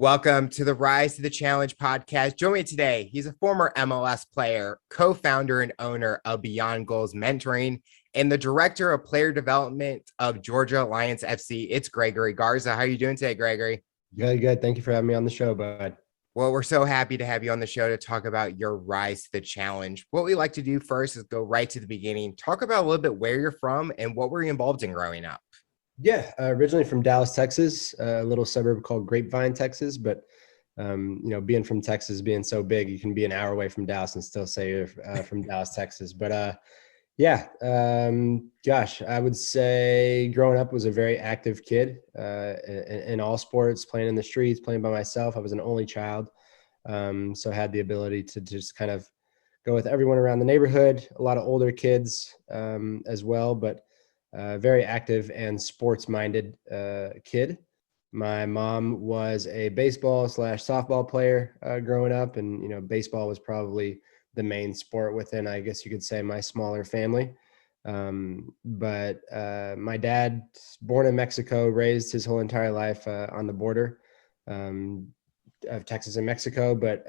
Welcome to the Rise to the Challenge podcast. Join me today. He's a former MLS player, co-founder and owner of Beyond Goals Mentoring, and the director of player development of Georgia Alliance FC. It's Gregory Garza. How are you doing today, Gregory? Good. Thank you for having me on the show, bud. Well, we're so happy to have you on the show to talk about your rise to the challenge. What we like to do first is go right to the beginning, talk about a little bit where you're from and what were you involved in growing up. Yeah, originally from Dallas, Texas, a little suburb called Grapevine, Texas. But being from Texas, being so big, you can be an hour away from Dallas and still say you're from Dallas, Texas. But gosh, I would say growing up was a very active kid in all sports, playing in the streets, playing by myself. I was an only child, so had the ability to just kind of go with everyone around the neighborhood. A lot of older kids as well, but very active and sports-minded kid. My mom was a baseball / softball player growing up, and baseball was probably the main sport within, I guess you could say, my smaller family. But my dad, born in Mexico, raised his whole entire life on the border of Texas and Mexico, but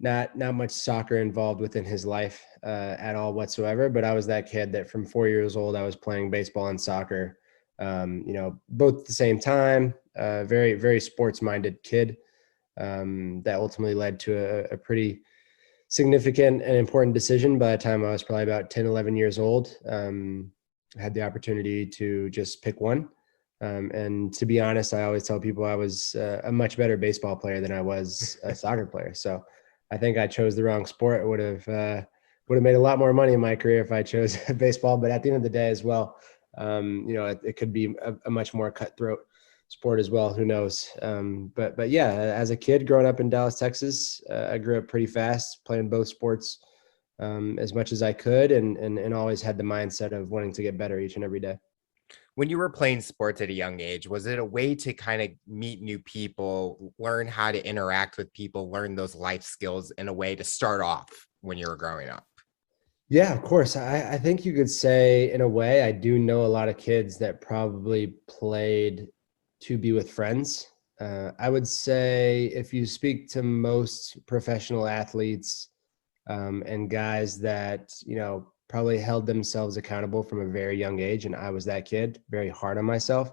not much soccer involved within his life at all whatsoever. But I was that kid that from 4 years old, I was playing baseball and soccer, both at the same time. Very, very sports-minded kid that ultimately led to a pretty significant and important decision by the time I was probably about 10, 11 years old. I had the opportunity to just pick one. And to be honest, I always tell people I was a much better baseball player than I was a soccer player. So I think I chose the wrong sport. It would have made a lot more money in my career if I chose baseball. But at the end of the day as well, it could be a much more cutthroat sport as well. Who knows? But yeah, as a kid growing up in Dallas, Texas, I grew up pretty fast, playing both sports as much as I could, and always had the mindset of wanting to get better each and every day. When you were playing sports at a young age, was it a way to kind of meet new people, learn how to interact with people, learn those life skills in a way to start off when you were growing up? Yeah, of course. I think you could say, in a way, I do know a lot of kids that probably played to be with friends. I would say if you speak to most professional athletes and guys that, probably held themselves accountable from a very young age, and I was that kid, very hard on myself.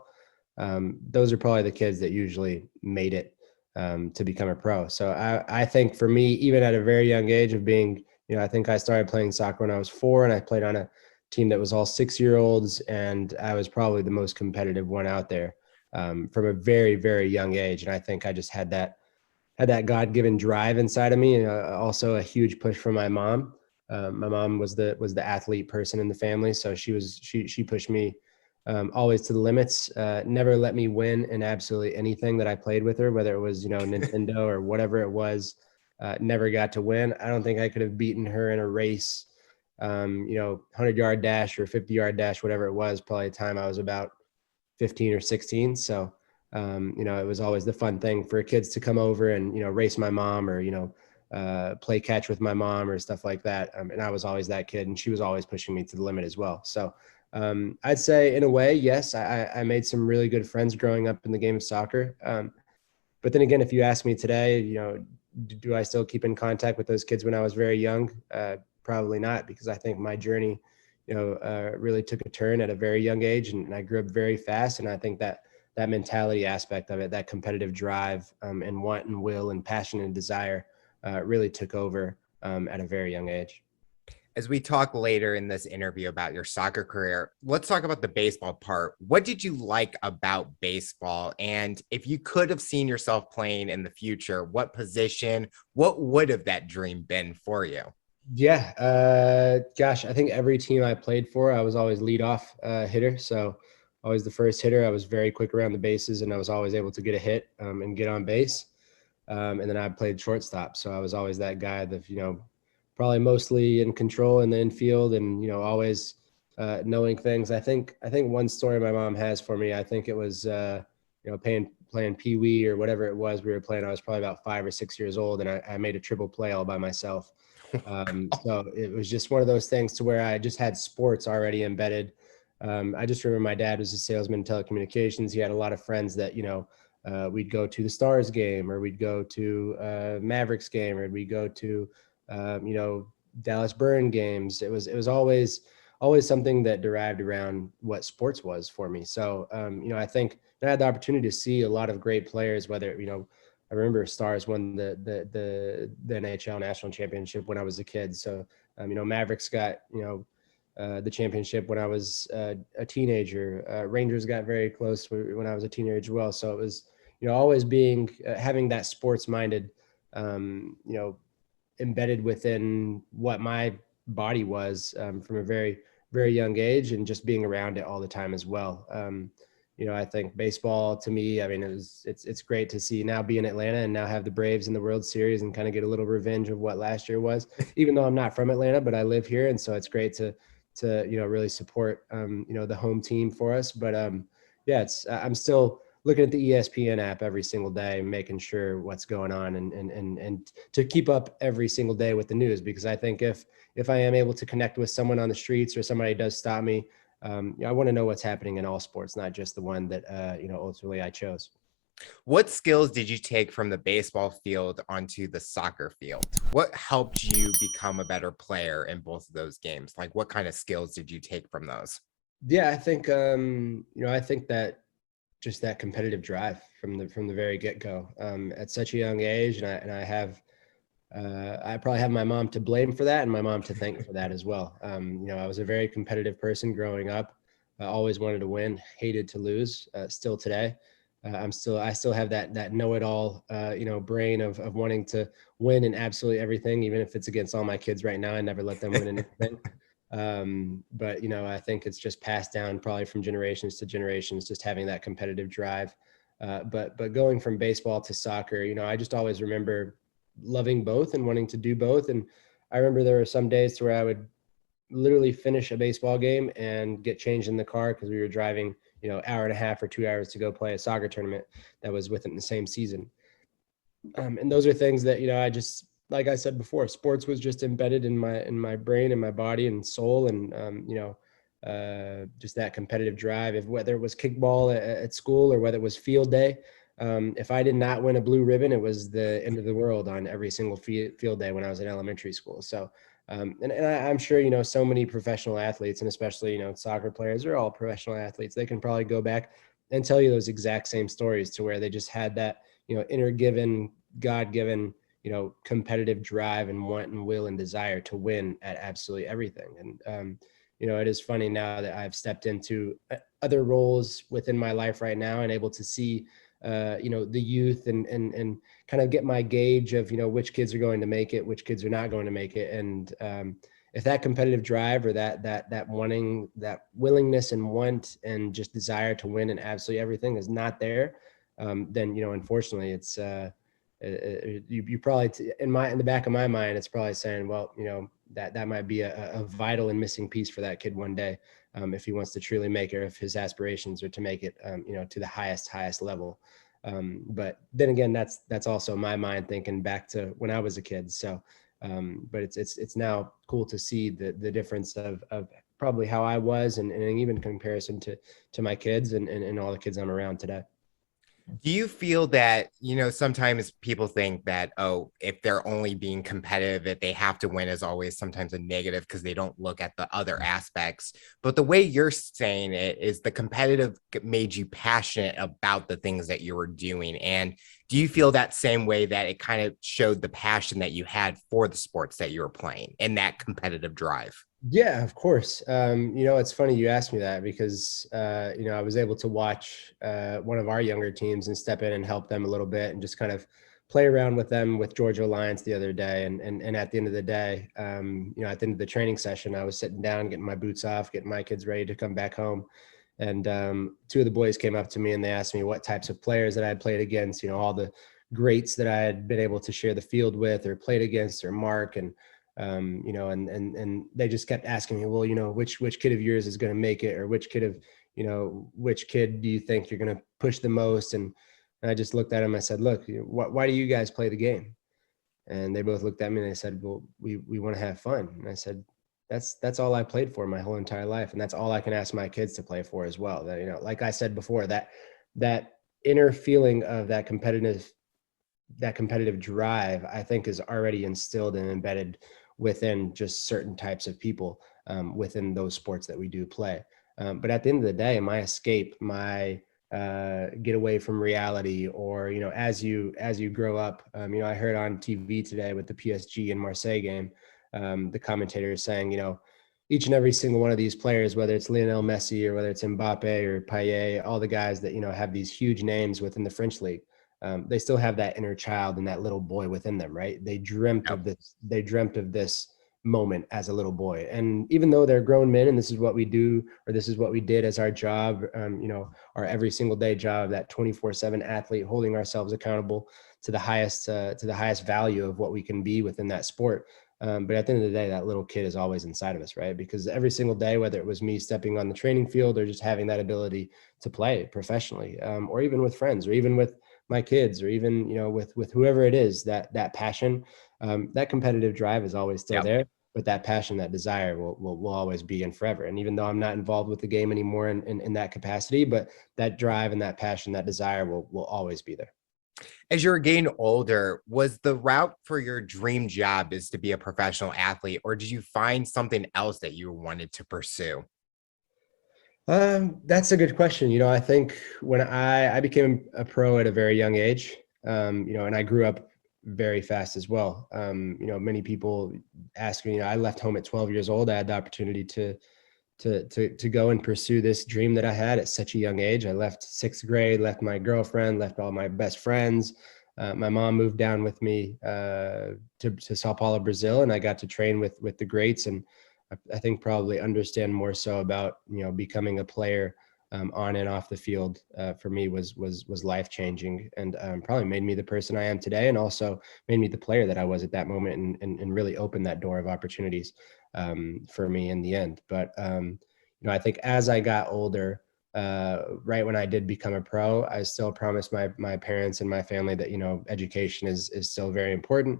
Those are probably the kids that usually made it to become a pro. So I think for me, even at a very young age of being, I think I started playing soccer when I was 4, and I played on a team that was all 6-year-olds, and I was probably the most competitive one out there from a very, very young age. And I think I just had that God-given drive inside of me, and also a huge push from my mom. My mom was the athlete person in the family, so she pushed me always to the limits. Never let me win in absolutely anything that I played with her, whether it was Nintendo or whatever it was. Never got to win. I don't think I could have beaten her in a race, 100-yard dash or 50-yard dash, whatever it was. Probably the time I was about 15 or 16. So it was always the fun thing for kids to come over and, race my mom or, play catch with my mom or stuff like that. And I was always that kid, and she was always pushing me to the limit as well. So I'd say in a way, yes, I made some really good friends growing up in the game of soccer. But then again, if you ask me today, do I still keep in contact with those kids when I was very young? Probably not, because I think my journey, really took a turn at a very young age, and I grew up very fast. And I think that mentality aspect of it, that competitive drive and want and will and passion and desire really took over at a very young age. As we talk later in this interview about your soccer career, let's talk about the baseball part. What did you like about baseball? And if you could have seen yourself playing in the future, what position, what would have that dream been for you? Yeah, gosh, I think every team I played for, I was always leadoff hitter. So always the first hitter. I was very quick around the bases, and I was always able to get a hit and get on base. And then I played shortstop. So I was always that guy that, probably mostly in control in the infield and, always knowing things. I think one story my mom has for me, I think it was, playing Pee Wee or whatever it was we were playing. I was probably about 5 or 6 years old, and I made a triple play all by myself. So it was just one of those things to where I just had sports already embedded. I just remember my dad was a salesman in telecommunications. He had a lot of friends that, we'd go to the Stars game, or we'd go to Mavericks game, or we'd go to Dallas Burn games. It was always something that derived around what sports was for me. So I think I had the opportunity to see a lot of great players. Whether I remember Stars won the NHL national championship when I was a kid. So Mavericks got the championship when I was a teenager. Rangers got very close when I was a teenager as well. So it was always being having that sports minded embedded within what my body was from a very, very young age, and just being around it all the time as well. I think baseball to me, I mean, it's great to see now be in Atlanta and now have the Braves in the World Series and kind of get a little revenge of what last year was, even though I'm not from Atlanta, but I live here. And so it's great to really support, the home team for us. But yeah, I'm still looking at the ESPN app every single day, making sure what's going on, and to keep up every single day with the news, because I think if I am able to connect with someone on the streets, or somebody does stop me, I want to know what's happening in all sports, not just the one that ultimately I chose. What skills did you take from the baseball field onto the soccer field? What helped you become a better player in both of those games? Like, what kind of skills did you take from those? Yeah, I think I think that just that competitive drive from the very get go at such a young age, and I probably have my mom to blame for that, and my mom to thank for that as well. I was a very competitive person growing up. I always wanted to win, hated to lose. Still today, I still have that know-it-all, brain of wanting to win in absolutely everything, even if it's against all my kids right now. I never let them win anything. But I think it's just passed down probably from generations to generations, just having that competitive drive. But going from baseball to soccer, I just always remember loving both and wanting to do both. And I remember there were some days to where I would literally finish a baseball game and get changed in the car because we were driving, hour and a half or 2 hours to go play a soccer tournament that was within the same season. And those are things that I just, like I said before, sports was just embedded in my brain and my body and soul, and just that competitive drive. If whether it was kickball at school or whether it was field day, if I did not win a blue ribbon, it was the end of the world on every single field day when I was in elementary school. So, I'm sure so many professional athletes, and especially soccer players, are all professional athletes. They can probably go back and tell you those exact same stories, to where they just had that inner given, God given, competitive drive and want and will and desire to win at absolutely everything. And it is funny now that I've stepped into other roles within my life right now, and able to see the youth, and kind of get my gauge of which kids are going to make it, which kids are not going to make it. And if that competitive drive, or that wanting, that willingness and want and just desire to win in absolutely everything is not there, then unfortunately it's you probably in the back of my mind, it's probably saying, well, that might be a vital and missing piece for that kid one day, if he wants to truly make it, or if his aspirations are to make it to the highest level. But then again, that's also my mind thinking back to when I was a kid. So but it's now cool to see the difference of probably how I was, and even comparison to my kids, and all the kids I'm around today. Do you feel that, sometimes people think that, oh, if they're only being competitive, that they have to win is always sometimes a negative because they don't look at the other aspects. But the way you're saying it is the competitive made you passionate about the things that you were doing. And do you feel that same way, that it kind of showed the passion that you had for the sports that you were playing and that competitive drive? Yeah, of course. It's funny you asked me that, because I was able to watch one of our younger teams and step in and help them a little bit, and just kind of play around with them with Georgia Alliance the other day. And at the end of the day, at the end of the training session, I was sitting down, getting my boots off, getting my kids ready to come back home. And two of the boys came up to me and they asked me what types of players that I had played against, all the greats that I had been able to share the field with, or played against, or mark. And and they just kept asking me, well, which kid of yours is going to make it, or which kid of, which kid do you think you're going to push the most? And I just looked at him. I said, look, why do you guys play the game? And they both looked at me and they said, well, we want to have fun. And I said, that's all I played for my whole entire life. And that's all I can ask my kids to play for as well. That, like I said before, that inner feeling of that competitive drive, I think, is already instilled and embedded within just certain types of people within those sports that we do play. But at the end of the day, my escape, my get away from reality, or as you grow up, I heard on TV today with the PSG and Marseille game, the commentator is saying, each and every single one of these players, whether it's Lionel Messi or whether it's Mbappe or Payet, all the guys that have these huge names within the French league, they still have that inner child and that little boy within them, right? They dreamt Yep. of this. They dreamt of this moment as a little boy, and even though they're grown men, and this is what we do, or this is what we did as our job, our every single day job, that 24/7 athlete, holding ourselves accountable to the highest value of what we can be within that sport. But at the end of the day, that little kid is always inside of us, right? Because every single day, whether it was me stepping on the training field or just having that ability to play professionally, or even with friends, or even with my kids, or even with whoever it is, that passion, that competitive drive is always still Yep. there. But that passion, that desire will always be in forever. And even though I'm not involved with the game anymore in that capacity, but that drive and that passion, that desire will always be there. As you're getting older, was the route for your dream job is to be a professional athlete, or did you find something else that you wanted to pursue? That's a good question. I think when I became a pro at a very young age, and I grew up very fast as well. Many people ask me, I left home at 12 years old. I had the opportunity to go and pursue this dream that I had at such a young age. I left sixth grade, left my girlfriend, left all my best friends. My mom moved down with me to Sao Paulo, Brazil, and I got to train with the greats. And I think probably understand more so about becoming a player on and off the field. For me was life changing, and probably made me the person I am today, and also made me the player that I was at that moment, and really opened that door of opportunities for me in the end. But I think as I got older, right when I did become a pro, I still promised my parents and my family that education is still very important.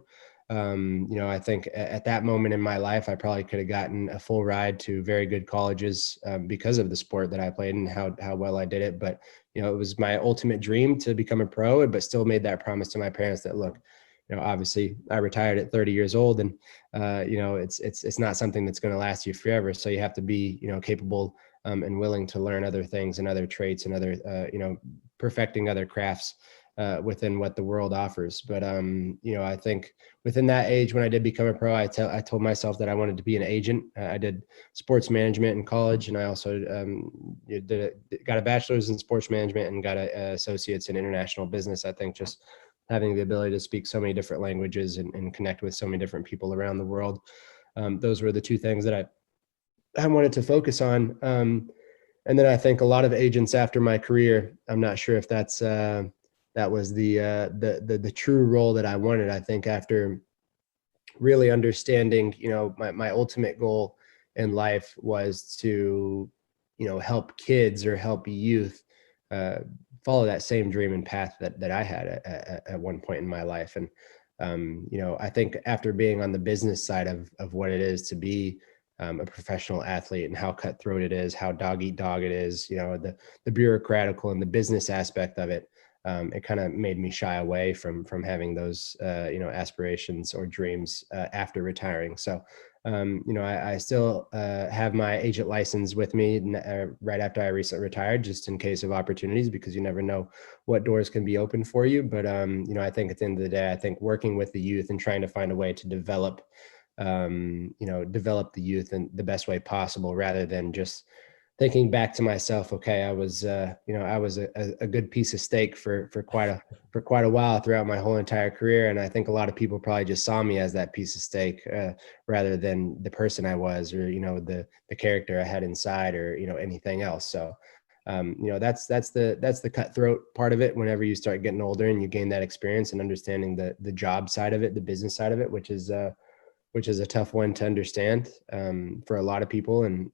I think at that moment in my life, I probably could have gotten a full ride to very good colleges because of the sport that I played and how well I did it. But it was my ultimate dream to become a pro, but still made that promise to my parents that, look, obviously I retired at 30 years old, and it's not something that's going to last you forever. So you have to be capable and willing to learn other things and other traits and other perfecting other crafts within what the world offers. But I think within that age, when I did become a pro, I told myself that I wanted to be an agent. I did sports management in college, and I also got a bachelor's in sports management and got a associate's in international business. I think just having the ability to speak so many different languages and connect with so many different people around the world. Those were the two things that I wanted to focus on. And then I think a lot of agents after my career, I'm not sure if that was the true role that I wanted. I think after really understanding, my ultimate goal in life was to, help kids or help youth uh, follow that same dream and path that I had at one point in my life. And, I think after being on the business side of what it is to be a professional athlete and how cutthroat it is, how dog eat dog it is, the bureaucratical and the business aspect of it, it kind of made me shy away from having those aspirations or dreams after retiring. So I still have my agent license with me right after I recently retired, just in case of opportunities, because you never know what doors can be open for you. But I think at the end of the day, I think working with the youth and trying to find a way to develop the youth in the best way possible, rather than just thinking back to myself, okay, I was a good piece of steak for quite a while throughout my whole entire career. And I think a lot of people probably just saw me as that piece of steak rather than the person I was, or the character I had inside, or anything else. So that's the cutthroat part of it. Whenever you start getting older and you gain that experience and understanding the job side of it, the business side of it, which is a tough one to understand for a lot of people, and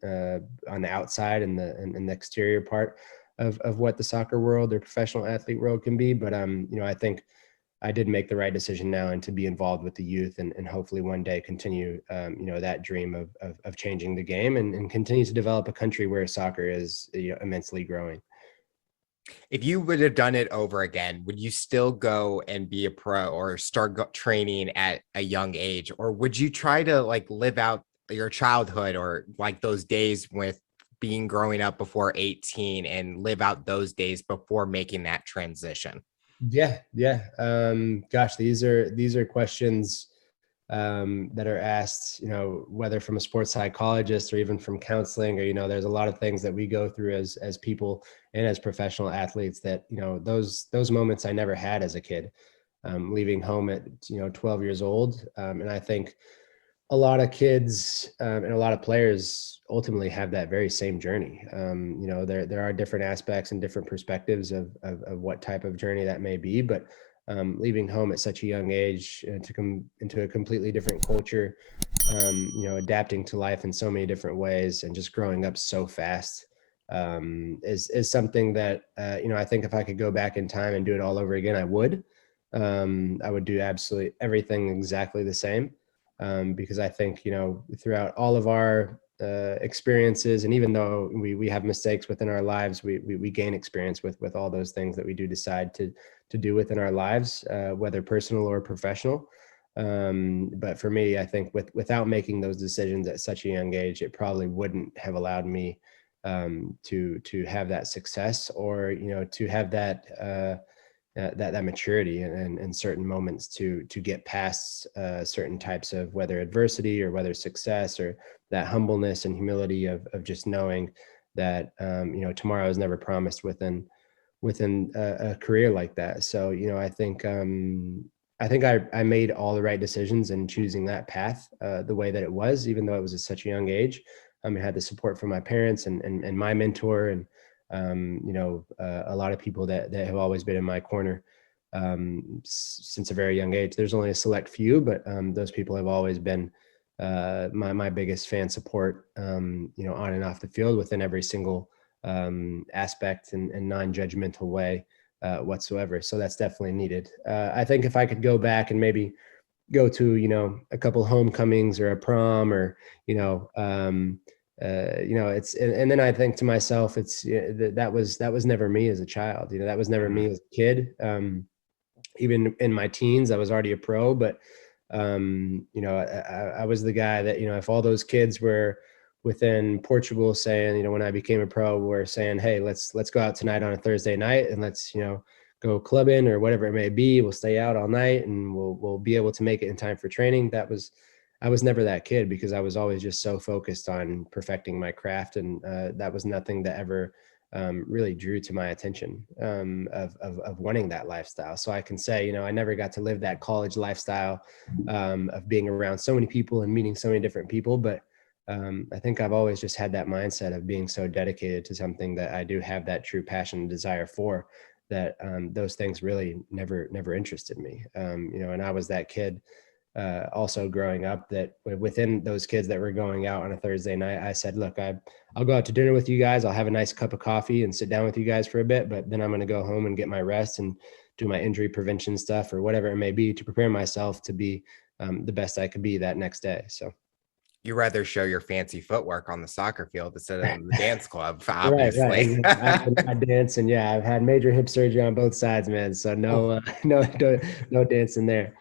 on the outside and the exterior part of what the soccer world or professional athlete world can be. But I think I did make the right decision now, and to be involved with the youth, and hopefully one day continue that dream of changing the game, and continue to develop a country where soccer is immensely growing. If you would have done it over again, would you still go and be a pro or start training at a young age? Or would you try to like live out your childhood or like those days with being growing up before 18 and live out those days before making that transition? Yeah, yeah. Gosh, these are questions that are asked, whether from a sports psychologist or even from counseling, or there's a lot of things that we go through as people and as professional athletes that those moments I never had as a kid, leaving home at 12 years old, and I think a lot of kids and a lot of players ultimately have that very same journey. There are different aspects and different perspectives of what type of journey that may be, but leaving home at such a young age to come into a completely different culture, adapting to life in so many different ways, and just growing up so fast is something that I think if I could go back in time and do it all over again, I would. I would do absolutely everything exactly the same, because I think throughout all of our experiences, and even though we have mistakes within our lives, we gain experience with all those things that we do decide to do within our lives, whether personal or professional. But for me, I think without making those decisions at such a young age, it probably wouldn't have allowed me to have that success, or to have that maturity and certain moments to get past certain types of, whether adversity or whether success, or that humbleness and humility of just knowing that tomorrow is never promised within a career like that. So I think I made all the right decisions in choosing that path the way that it was, even though it was at such a young age. I had the support from my parents and my mentor, and a lot of people that have always been in my corner since a very young age. There's only a select few, but those people have always been my biggest fan support, on and off the field, within every single aspect and non-judgmental way whatsoever. So that's definitely needed. I think if I could go back and maybe go to a couple homecomings or a prom, or it's and then I think to myself, it's that was never me as a child. That was never me as a kid. Even in my teens, I was already a pro, but I was the guy that if all those kids were within Portugal saying, when I became a pro, were saying, hey, let's go out tonight on a Thursday night, and let's go clubbing or whatever it may be. We'll stay out all night, and we'll be able to make it in time for training. I was never that kid, because I was always just so focused on perfecting my craft, and that was nothing that ever really drew to my attention of wanting that lifestyle. So I can say, I never got to live that college lifestyle of being around so many people and meeting so many different people. But I think I've always just had that mindset of being so dedicated to something that I do have that true passion and desire for, that those things really never interested me. And I was that kid also growing up, that within those kids that were going out on a Thursday night, I said, look, I'll go out to dinner with you guys. I'll have a nice cup of coffee and sit down with you guys for a bit, but then I'm going to go home and get my rest and do my injury prevention stuff or whatever it may be, to prepare myself to be the best I could be that next day. So You rather show your fancy footwork on the soccer field instead of in the dance club, right. obviously. Exactly. I dance, and yeah, I've had major hip surgery on both sides, man. So no, no dancing there.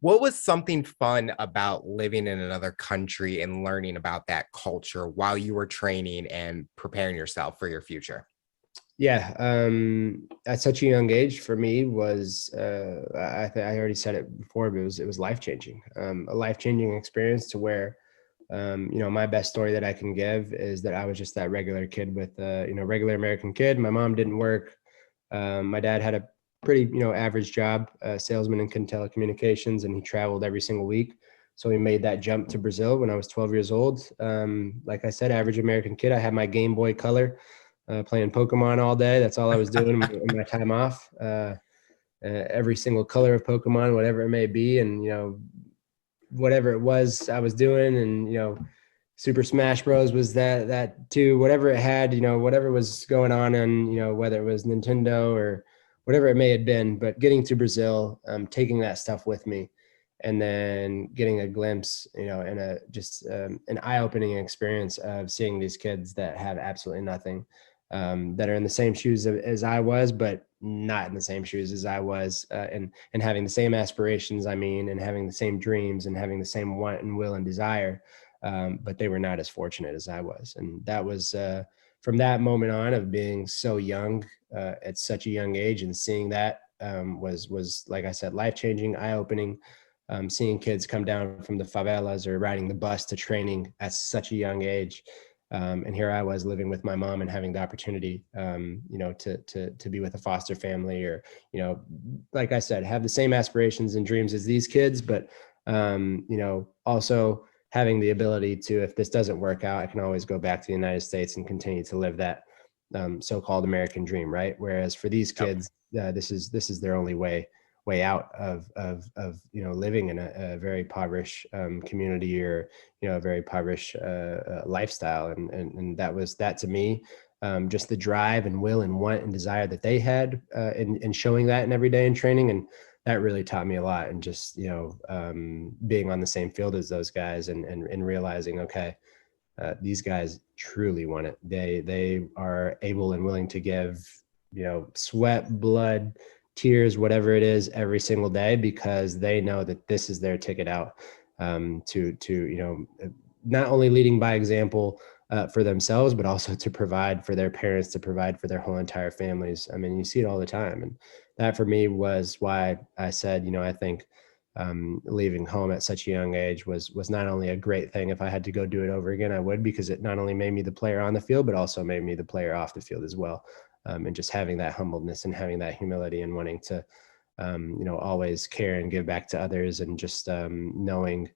What was something fun about living in another country and learning about that culture while you were training and preparing yourself for your future? Yeah, at such a young age for me was I already said it before, but it was life changing, a life changing experience, to where my best story that I can give is that I was just that regular kid with regular American kid. My mom didn't work. My dad had a pretty average job, salesman in telecommunications, and he traveled every single week. So he made that jump to Brazil when I was 12 years old. Like I said, average American kid. I had my Game Boy Color, playing Pokemon all day. That's all I was doing in my time off. Every single color of Pokemon, whatever it may be, and whatever it was I was doing, and Super Smash Bros was that too. Whatever it had, whatever was going on, and whether it was Nintendo or whatever it may have been. But getting to Brazil, taking that stuff with me, and then getting a glimpse, and an eye-opening experience of seeing these kids that have absolutely nothing, that are in the same shoes as I was, but not in the same shoes as I was, and having the same aspirations, and having the same dreams and having the same want and will and desire. But they were not as fortunate as I was. And that was from that moment on of being so young at such a young age, and seeing that was, like I said, life-changing, eye-opening. Seeing kids come down from the favelas or riding the bus to training at such a young age. And here I was living with my mom and having the opportunity, to be with a foster family, or, like I said, have the same aspirations and dreams as these kids, but, also having the ability to, if this doesn't work out, I can always go back to the United States and continue to live that so-called American dream, right? Whereas for these Yep. kids, this is their only way out of living in a very impoverished community, or a very impoverished lifestyle. And that was that to me, just the drive and will and want and desire that they had, in showing that in every day in training. And that really taught me a lot. And just being on the same field as those guys, and realizing, okay, these guys truly want it. They are able and willing to give, sweat, blood, tears, whatever it is, every single day, because they know that this is their ticket out, to not only leading by example for themselves, but also to provide for their parents, to provide for their whole entire families. I mean, you see it all the time. And that for me was why I said, I think leaving home at such a young age was not only a great thing. If I had to go do it over again, I would, because it not only made me the player on the field, but also made me the player off the field as well. And just having that humbleness and having that humility and wanting to, always care and give back to others, and just knowing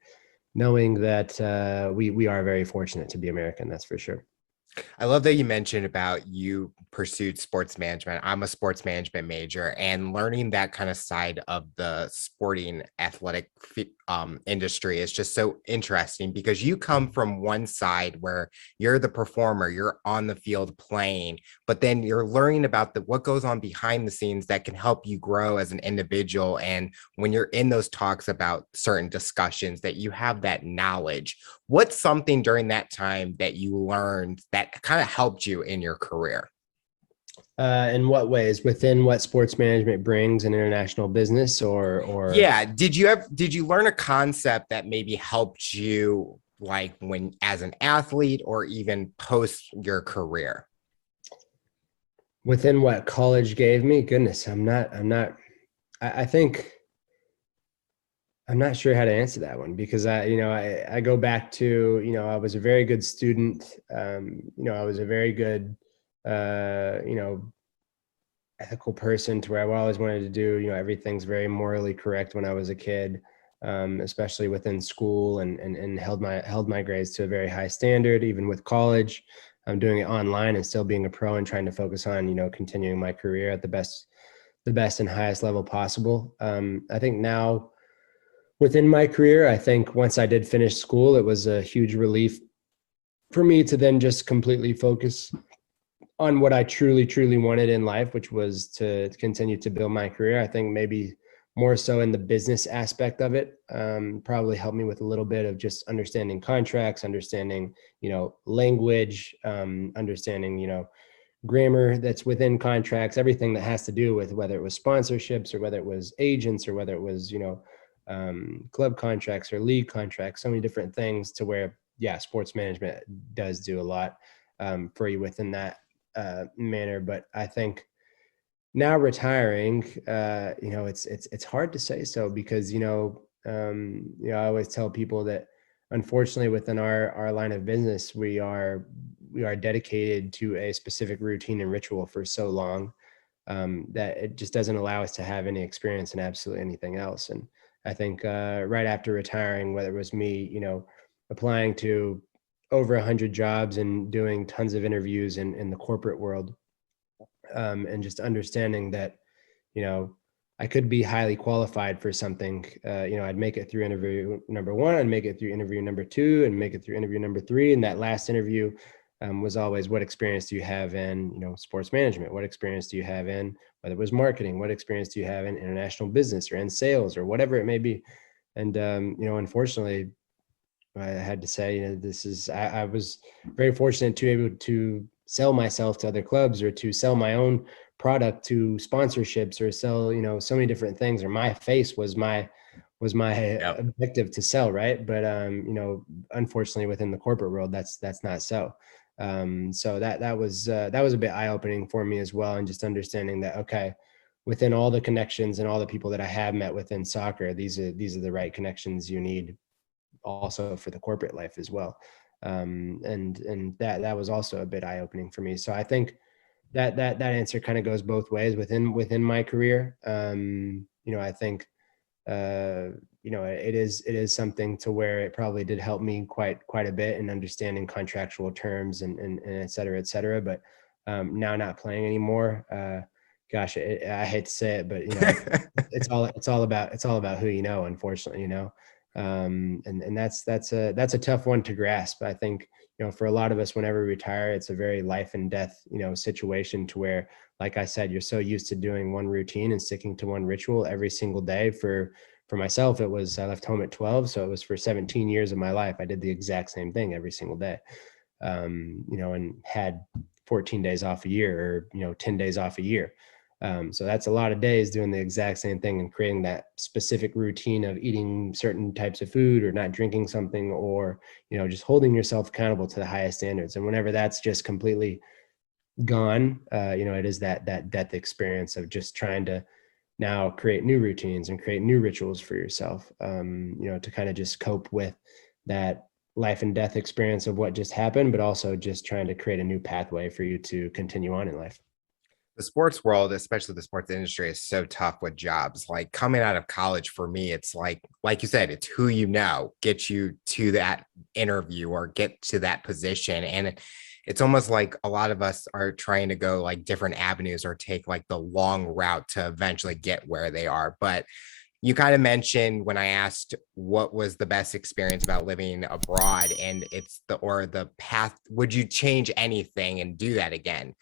that we are very fortunate to be American. That's for sure. I love that you mentioned about you pursued sports management. I'm a sports management major, and learning that kind of side of the sporting athletic industry is just so interesting, because you come from one side where you're the performer, you're on the field playing, but then you're learning about what goes on behind the scenes that can help you grow as an individual. And when you're in those talks about certain discussions, that you have that knowledge. What's something during that time that you learned that kind of helped you in your career? In what ways? Within what sports management brings in international business, or Yeah, did you learn a concept that maybe helped you, like when as an athlete or even post your career? within what college gave me? Goodness, I'm not. I think I'm not sure how to answer that one, because I go back to, I was a very good student. I was a very good, ethical person, to where I always wanted to do, everything's very morally correct when I was a kid, especially within school, and held my grades to a very high standard, even with college. I'm doing it online and still being a pro, and trying to focus on, continuing my career at the best and highest level possible. I think now, within my career, I think once I did finish school, it was a huge relief for me to then just completely focus on what I truly, truly wanted in life, which was to continue to build my career. I think maybe more so in the business aspect of it, probably helped me with a little bit of just understanding contracts, understanding, language, understanding, grammar that's within contracts, everything that has to do with whether it was sponsorships, or whether it was agents, or whether it was, club contracts or league contracts, so many different things, to where, yeah, sports management does do a lot for you within that manner. But I think now retiring, it's hard to say so, because I always tell people that, unfortunately, within our line of business, we are dedicated to a specific routine and ritual for so long, that it just doesn't allow us to have any experience in absolutely anything else. And I think right after retiring, whether it was me, applying to over 100 jobs and doing tons of interviews in the corporate world, and just understanding that, you know, I could be highly qualified for something. I'd make it through interview number one, I'd make it through interview number two, and make it through interview number three. And that last interview was always, what experience do you have in, sports management? What experience do you have in, whether it was marketing? What experience do you have in international business or in sales or whatever it may be? And, unfortunately, I had to say, this is, I was very fortunate to be able to sell myself to other clubs or to sell my own product to sponsorships or sell, so many different things, or my face was my Yep. objective to sell, right? But unfortunately within the corporate world, that's not so. So that was a bit eye-opening for me as well, and just understanding that, okay, within all the connections and all the people that I have met within soccer, these are the right connections you need also for the corporate life as well. And that was also a bit eye-opening for me. So I think that answer kind of goes both ways within my career. I think it is something to where it probably did help me quite a bit in understanding contractual terms and et cetera, et cetera. But now not playing anymore, gosh, I hate to say it, but it's all about who unfortunately, and that's a tough one to grasp. I think, for a lot of us, whenever we retire, it's a very life and death, situation, to where, like I said, you're so used to doing one routine and sticking to one ritual every single day. For myself, it was, I left home at 12, so it was for 17 years of my life. I did the exact same thing every single day, and had 14 days off a year, or 10 days off a year. So that's a lot of days doing the exact same thing and creating that specific routine of eating certain types of food or not drinking something, or just holding yourself accountable to the highest standards. And whenever that's just completely gone, it is that death experience of just trying to now create new routines and create new rituals for yourself, to kind of just cope with that life and death experience of what just happened, but also just trying to create a new pathway for you to continue on in life. The sports world, especially the sports industry, is so tough with jobs. Like coming out of college for me, it's like you said, it's who get you to that interview or get to that position. And it's almost like a lot of us are trying to go like different avenues or take like the long route to eventually get where they are. But you kind of mentioned when I asked what was the best experience about living abroad, and it's the path. Would you change anything and do that again?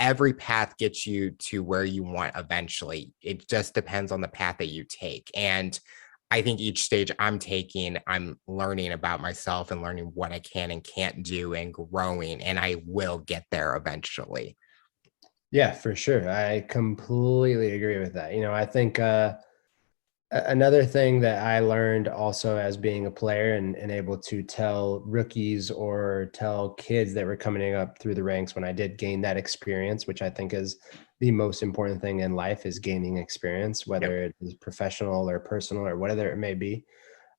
Every path gets you to where you want eventually. It just depends on the path that you take. And I think each stage I'm taking, I'm learning about myself and learning what I can and can't do and growing, and I will get there eventually. Yeah, for sure. I completely agree with that. I think another thing that I learned also as being a player, and able to tell rookies or tell kids that were coming up through the ranks when I did gain that experience, which I think is the most important thing in life, is gaining experience, Yep. whether it is professional or personal or whatever it may be.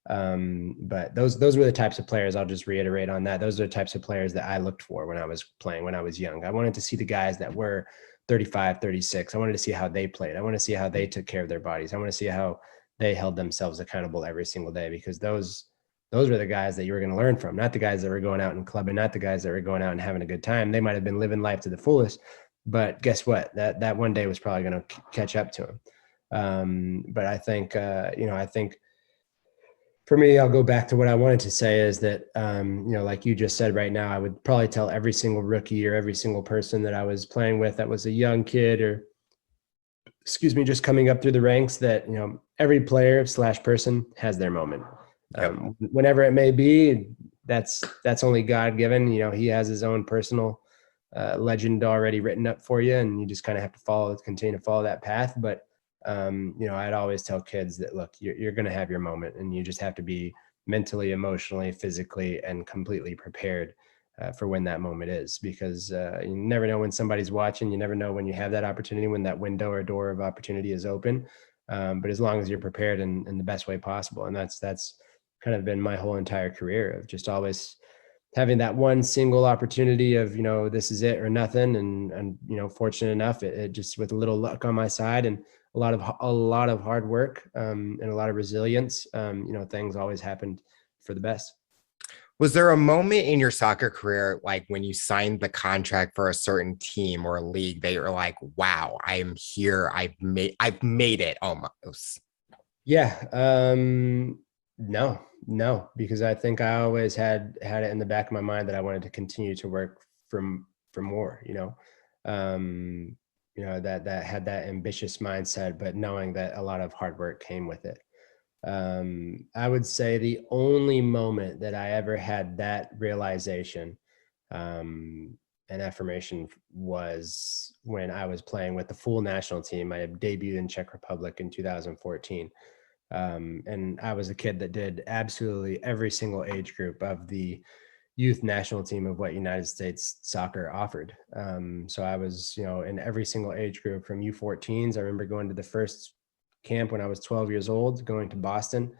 But those were the types of players, I'll just reiterate on that. Those are the types of players that I looked for when I was playing, when I was young. I wanted to see the guys that were 35, 36. I wanted to see how they played. I want to see how they took care of their bodies. I want to see how they held themselves accountable every single day, because those were the guys that you were going to learn from, not the guys that were going out and clubbing, not the guys that were going out and having a good time. They might have been living life to the fullest, but guess what? That one day was probably going to catch up to them. But I think, I think for me, I'll go back to what I wanted to say, is that, like you just said right now, I would probably tell every single rookie or every single person that I was playing with that was a young kid, or, excuse me, just coming up through the ranks, that, every player slash person has their moment. Yep. Whenever it may be, that's only God given. He has his own personal legend already written up for you, and you just kind of have to continue to follow that path. But I'd always tell kids that, look, you're going to have your moment, and you just have to be mentally, emotionally, physically, and completely prepared for when that moment is, because you never know when somebody's watching. You never know when you have that opportunity, when that window or door of opportunity is open. But as long as you're prepared in the best way possible, and that's kind of been my whole entire career, of just always having that one single opportunity of, this is it or nothing. And fortunate enough, it just, with a little luck on my side and a lot of hard work, and a lot of resilience, things always happened for the best. Was there a moment in your soccer career, like when you signed the contract for a certain team or a league, that you're like, wow, I am here. I've made it almost. Yeah. No, because I think I always had it in the back of my mind that I wanted to continue to work for more, um, that had that ambitious mindset, but knowing that a lot of hard work came with it. I would say the only moment that I ever had that realization, um, and affirmation was when I was playing with the full national team. I debuted in Czech Republic in 2014. And I was a kid that did absolutely every single age group of the youth national team of what United States soccer offered. So I was, in every single age group from U14s. I remember going to the first camp when I was 12 years old, going to Boston,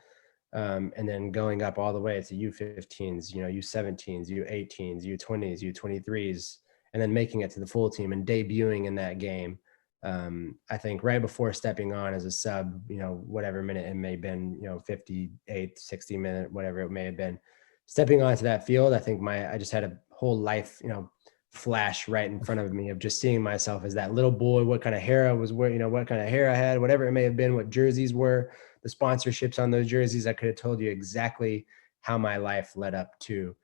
and then going up all the way to U15s, U17s, U18s, U20s, U23s, and then making it to the full team and debuting in that game. I think right before stepping on as a sub, whatever minute it may have been, 58, 60 minute, whatever it may have been, stepping onto that field, I think I just had a whole life, flash right in front of me of just seeing myself as that little boy, what kind of hair I was wearing, what kind of hair I had, whatever it may have been, what jerseys were, the sponsorships on those jerseys. I could have told you exactly how my life led up to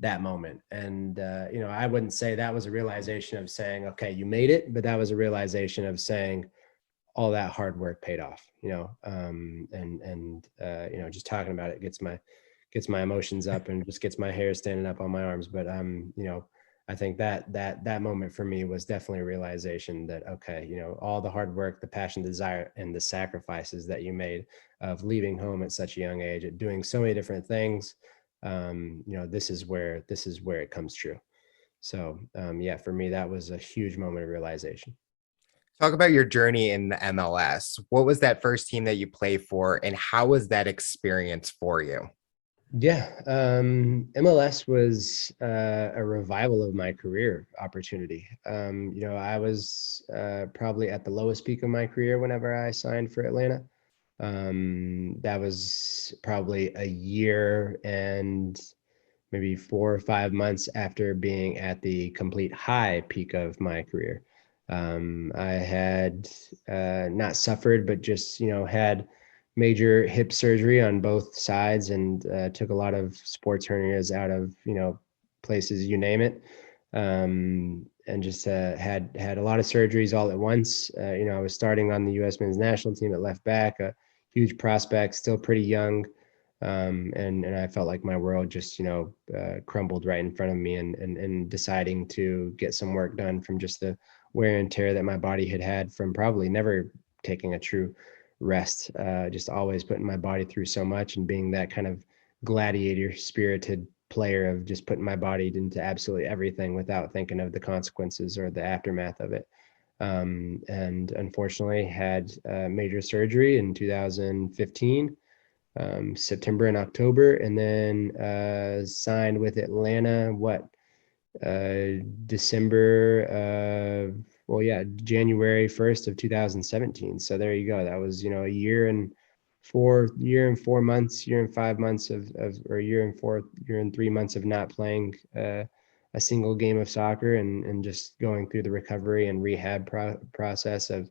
that moment. And, I wouldn't say that was a realization of saying, okay, you made it, but that was a realization of saying all that hard work paid off, just talking about it gets my emotions up and just gets my hair standing up on my arms. But, I think that moment for me was definitely a realization that, okay, all the hard work, the passion, desire, and the sacrifices that you made of leaving home at such a young age, at doing so many different things, this is where it comes true. So, for me, that was a huge moment of realization. Talk about your journey in the MLS. What was that first team that you play for, and how was that experience for you? Yeah, MLS was a revival of my career opportunity. I was probably at the lowest peak of my career whenever I signed for Atlanta. That was probably a year and maybe 4 or 5 months after being at the complete high peak of my career. I had not suffered, but just, had major hip surgery on both sides and took a lot of sports hernias out of, places, you name it. And just had a lot of surgeries all at once. I was starting on the U.S. men's national team at left back, a huge prospect, still pretty young. And I felt like my world just crumbled right in front of me, and deciding to get some work done from just the wear and tear that my body had from probably never taking a true rest, just always putting my body through so much and being that kind of gladiator spirited player of just putting my body into absolutely everything without thinking of the consequences or the aftermath of it. And unfortunately had major surgery in 2015, September and October, and then signed with Atlanta. December? January 1st of 2017. So there you go. That was a year and 4 months, year and 5 months or year and 3 months of not playing a single game of soccer, and just going through the recovery and rehab process of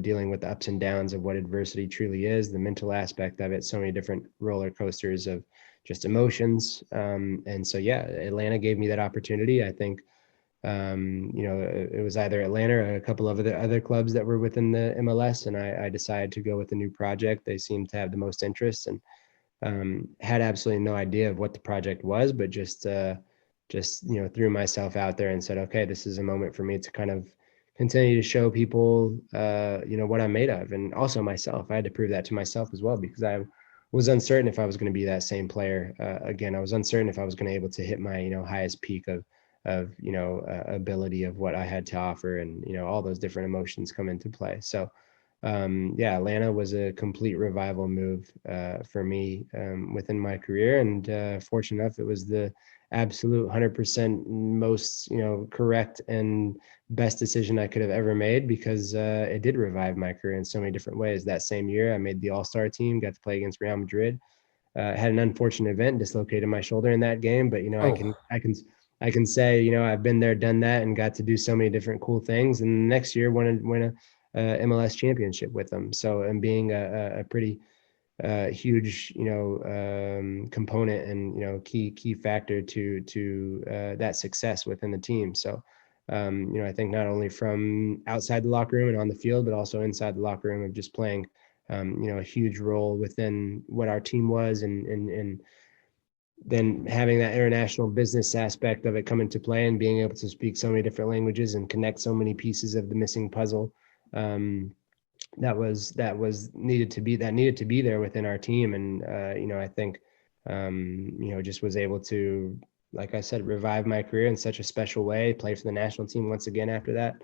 dealing with the ups and downs of what adversity truly is, the mental aspect of it, so many different roller coasters of just emotions. And so, yeah, Atlanta gave me that opportunity. I think, it was either Atlanta or a couple of other clubs that were within the MLS, and I decided to go with a new project. They seemed to have the most interest, and had absolutely no idea of what the project was, but just threw myself out there and said, okay, this is a moment for me to kind of continue to show people, what I'm made of, and also myself. I had to prove that to myself as well, because I was uncertain if I was going to be that same player again. I was uncertain if I was going to be able to hit my highest peak of ability of what I had to offer, and all those different emotions come into play. So Atlanta was a complete revival move for me within my career, and fortunate enough, it was the absolute 100% most correct and best decision I could have ever made, because it did revive my career in so many different ways. That same year, I made the All-Star team, got to play against Real Madrid. Had an unfortunate event, dislocated my shoulder in that game, but Oh, I can say I've been there, done that, and got to do so many different cool things. And next year, win a MLS championship with them. So, and being a pretty huge component and key factor to that success within the team. So I think not only from outside the locker room and on the field, but also inside the locker room of just playing a huge role within what our team was, and then having that international business aspect of it come into play and being able to speak so many different languages and connect so many pieces of the missing puzzle. That was needed to be there within our team. And I think just was able to, like I said, revive my career in such a special way, play for the national team once again after that.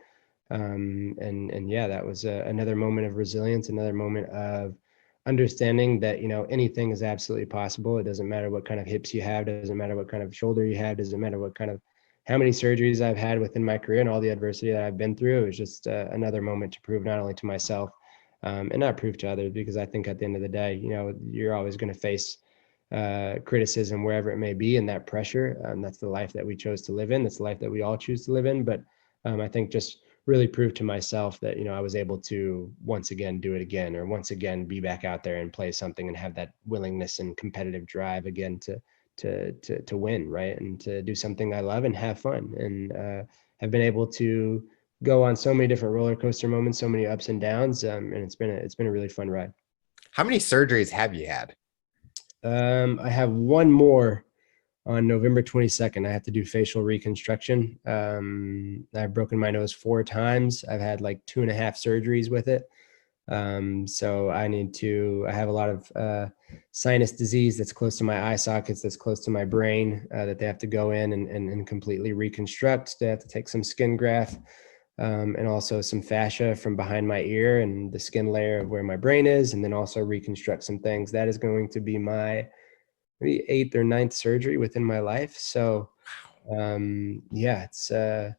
And yeah, that was another moment of resilience, another moment of understanding that anything is absolutely possible. It doesn't matter what kind of hips you have, doesn't matter what kind of shoulder you have, doesn't matter what kind of how many surgeries I've had within my career and all the adversity that I've been through. It was just another moment to prove not only to myself and not prove to others, because I think at the end of the day, you're always going to face criticism wherever it may be, and that pressure. That's the life that we chose to live in. That's the life that we all choose to live in. But I think just really proved to myself that I was able to once again do it again, or once again be back out there and play something and have that willingness and competitive drive again to win, right, and to do something I love and have fun, and have been able to go on so many different roller coaster moments, so many ups and downs, and it's been a really fun ride. How many surgeries have you had? I have one more on November 22nd. I have to do facial reconstruction. I've broken my nose 4 times. I've had like 2.5 surgeries with it. So I have a lot of sinus disease that's close to my eye sockets, that's close to my brain, that they have to go in and completely reconstruct. They have to take some skin graft, and also some fascia from behind my ear and the skin layer of where my brain is, and then also reconstruct some things. That is going to be my maybe 8th or 9th surgery within my life. So yeah, it's I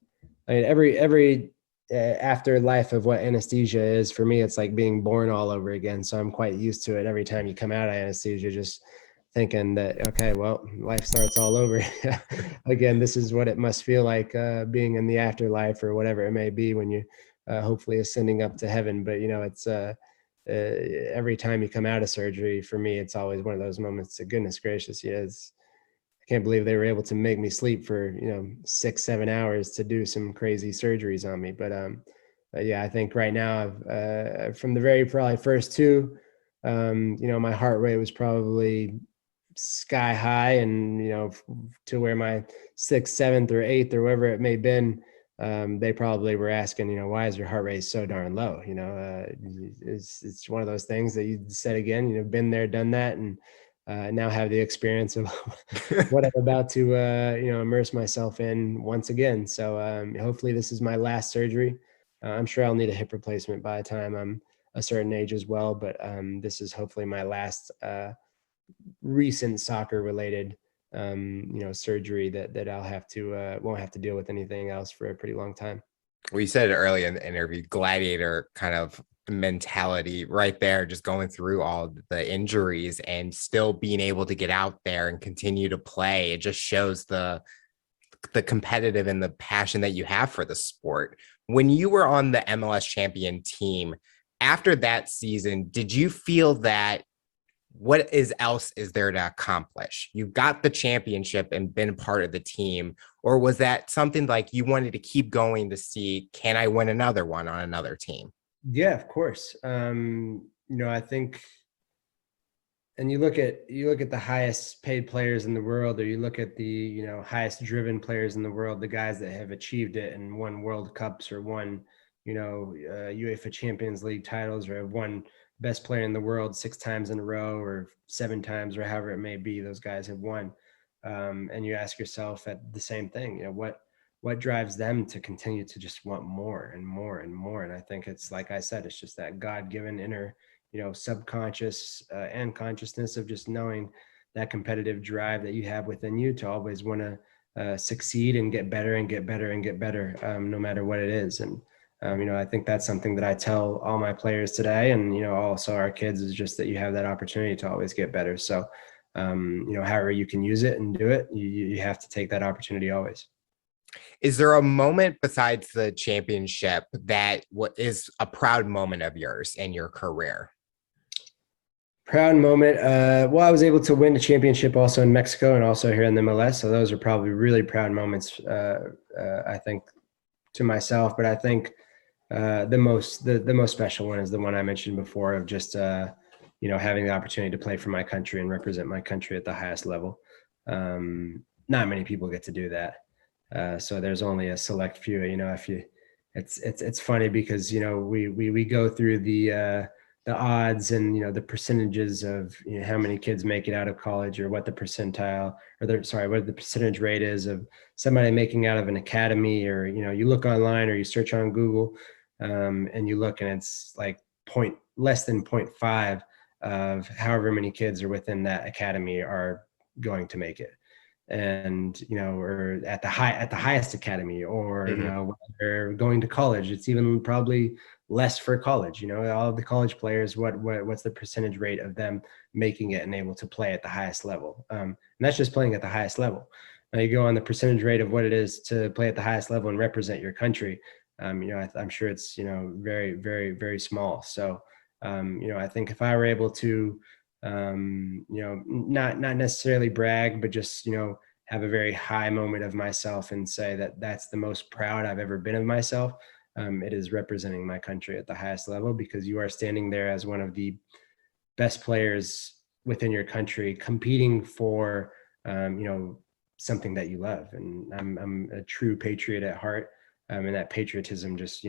mean, every afterlife of what anesthesia is for me, it's like being born all over again. So I'm quite used to it. Every time you come out of anesthesia, just thinking that, okay, well, life starts all over again. This is what it must feel like being in the afterlife, or whatever it may be, when you hopefully ascending up to heaven. But it's every time you come out of surgery, for me, it's always one of those moments to goodness gracious, I can't believe they were able to make me sleep for 6-7 hours to do some crazy surgeries on me. But yeah, I think right now, from the very probably first 2, my heart rate was probably sky high, and to where my 6th, 7th, or 8th, or wherever it may have been, they probably were asking, why is your heart rate so darn low? It's one of those things that you said again, been there, done that, and now have the experience of what I'm about to immerse myself in once again. So hopefully this is my last surgery. I'm sure I'll need a hip replacement by the time I'm a certain age as well, but this is hopefully my last recent soccer related surgery that I'll have to won't have to deal with anything else for a pretty long time. Well, you said it earlier in the interview, gladiator kind of mentality right there, just going through all the injuries and still being able to get out there and continue to play. It just shows the competitive and the passion that you have for the sport. When you were on the MLS champion team, after that season, did you feel that what else is there to accomplish? You got the championship and been part of the team, or was that something like you wanted to keep going to see, can I win another one on another team? Yeah, of course. I think, and you look at the highest paid players in the world, or you look at the highest driven players in the world, the guys that have achieved it and won World Cups, or won UEFA Champions League titles, or have won best player in the world 6 times in a row, or 7 times, or however it may be, those guys have won. And you ask yourself at the same thing, what drives them to continue to just want more and more and more. And I think it's, like I said, it's just that God-given inner subconscious and consciousness of just knowing that competitive drive that you have within you to always want to succeed and get better and get better and get better, no matter what it is. And I think that's something that I tell all my players today, and also our kids, is just that you have that opportunity to always get better. So however you can use it and do it, you have to take that opportunity always. Is there a moment besides the championship that what is a proud moment of yours in your career? Proud moment. Well, I was able to win the championship also in Mexico and also here in the MLS. So those are probably really proud moments, I think, to myself. But I think the most special one is the one I mentioned before, of just having the opportunity to play for my country and represent my country at the highest level. Not many people get to do that. So there's only a select few. If you, it's funny because we go through the odds and the percentages of how many kids make it out of college, or what the percentile, or what the percentage rate is of somebody making out of an academy, or you look online or you search on Google, and you look and it's like less than 0.5 of however many kids are within that academy are going to make it, and or at the highest academy, or Mhm. when they're going to college, it's even probably less for college. All of the college players, what's the percentage rate of them making it and able to play at the highest level, and that's just playing at the highest level. Now you go on the percentage rate of what it is to play at the highest level and represent your country. I'm sure it's very, very, very small. So I think if I were able to not necessarily brag, but just have a very high moment of myself and say that that's the most proud I've ever been of myself. It is representing my country at the highest level, because you are standing there as one of the best players within your country, competing for something that you love. And I'm a true patriot at heart, and that patriotism just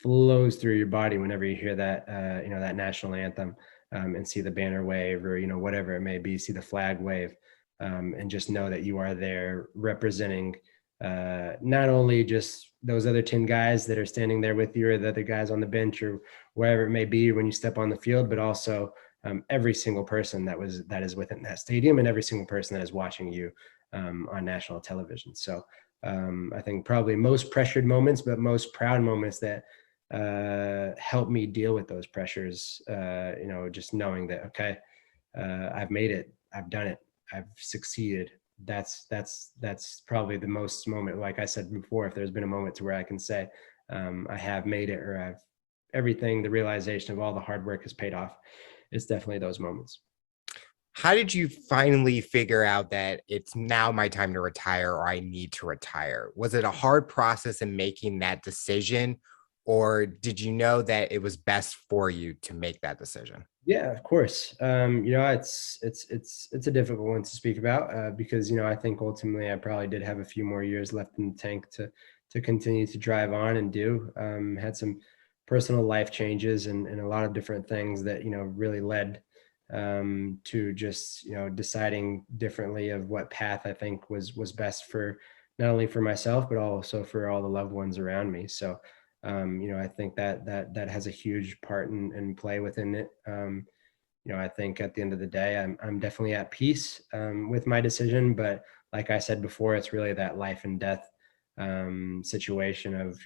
flows through your body whenever you hear that that national anthem, and see the banner wave, or whatever it may be, see the flag wave, and just know that you are there representing not only just those other 10 guys that are standing there with you, or the other guys on the bench, or wherever it may be when you step on the field, but also every single person that is within that stadium, and every single person that is watching you on national television. So I think probably most pressured moments, but most proud moments that help me deal with those pressures. Just knowing that, okay, I've made it, I've done it, I've succeeded. That's probably the most moment. Like I said before, if there's been a moment to where I can say I have made it, or I've everything, the realization of all the hard work has paid off. It's definitely those moments. How did you finally figure out that it's now my time to retire, or I need to retire? Was it a hard process in making that decision, or did you know that it was best for you to make that decision? Yeah, of course. It's a difficult one to speak about, because I think ultimately I probably did have a few more years left in the tank to continue to drive on and do. Had some personal life changes, and a lot of different things that really led to just deciding differently of what path I think was best for not only for myself, but also for all the loved ones around me. So I think that has a huge part in play within it. I think at the end of the day, I'm definitely at peace with my decision. But like I said before, it's really that life and death situation of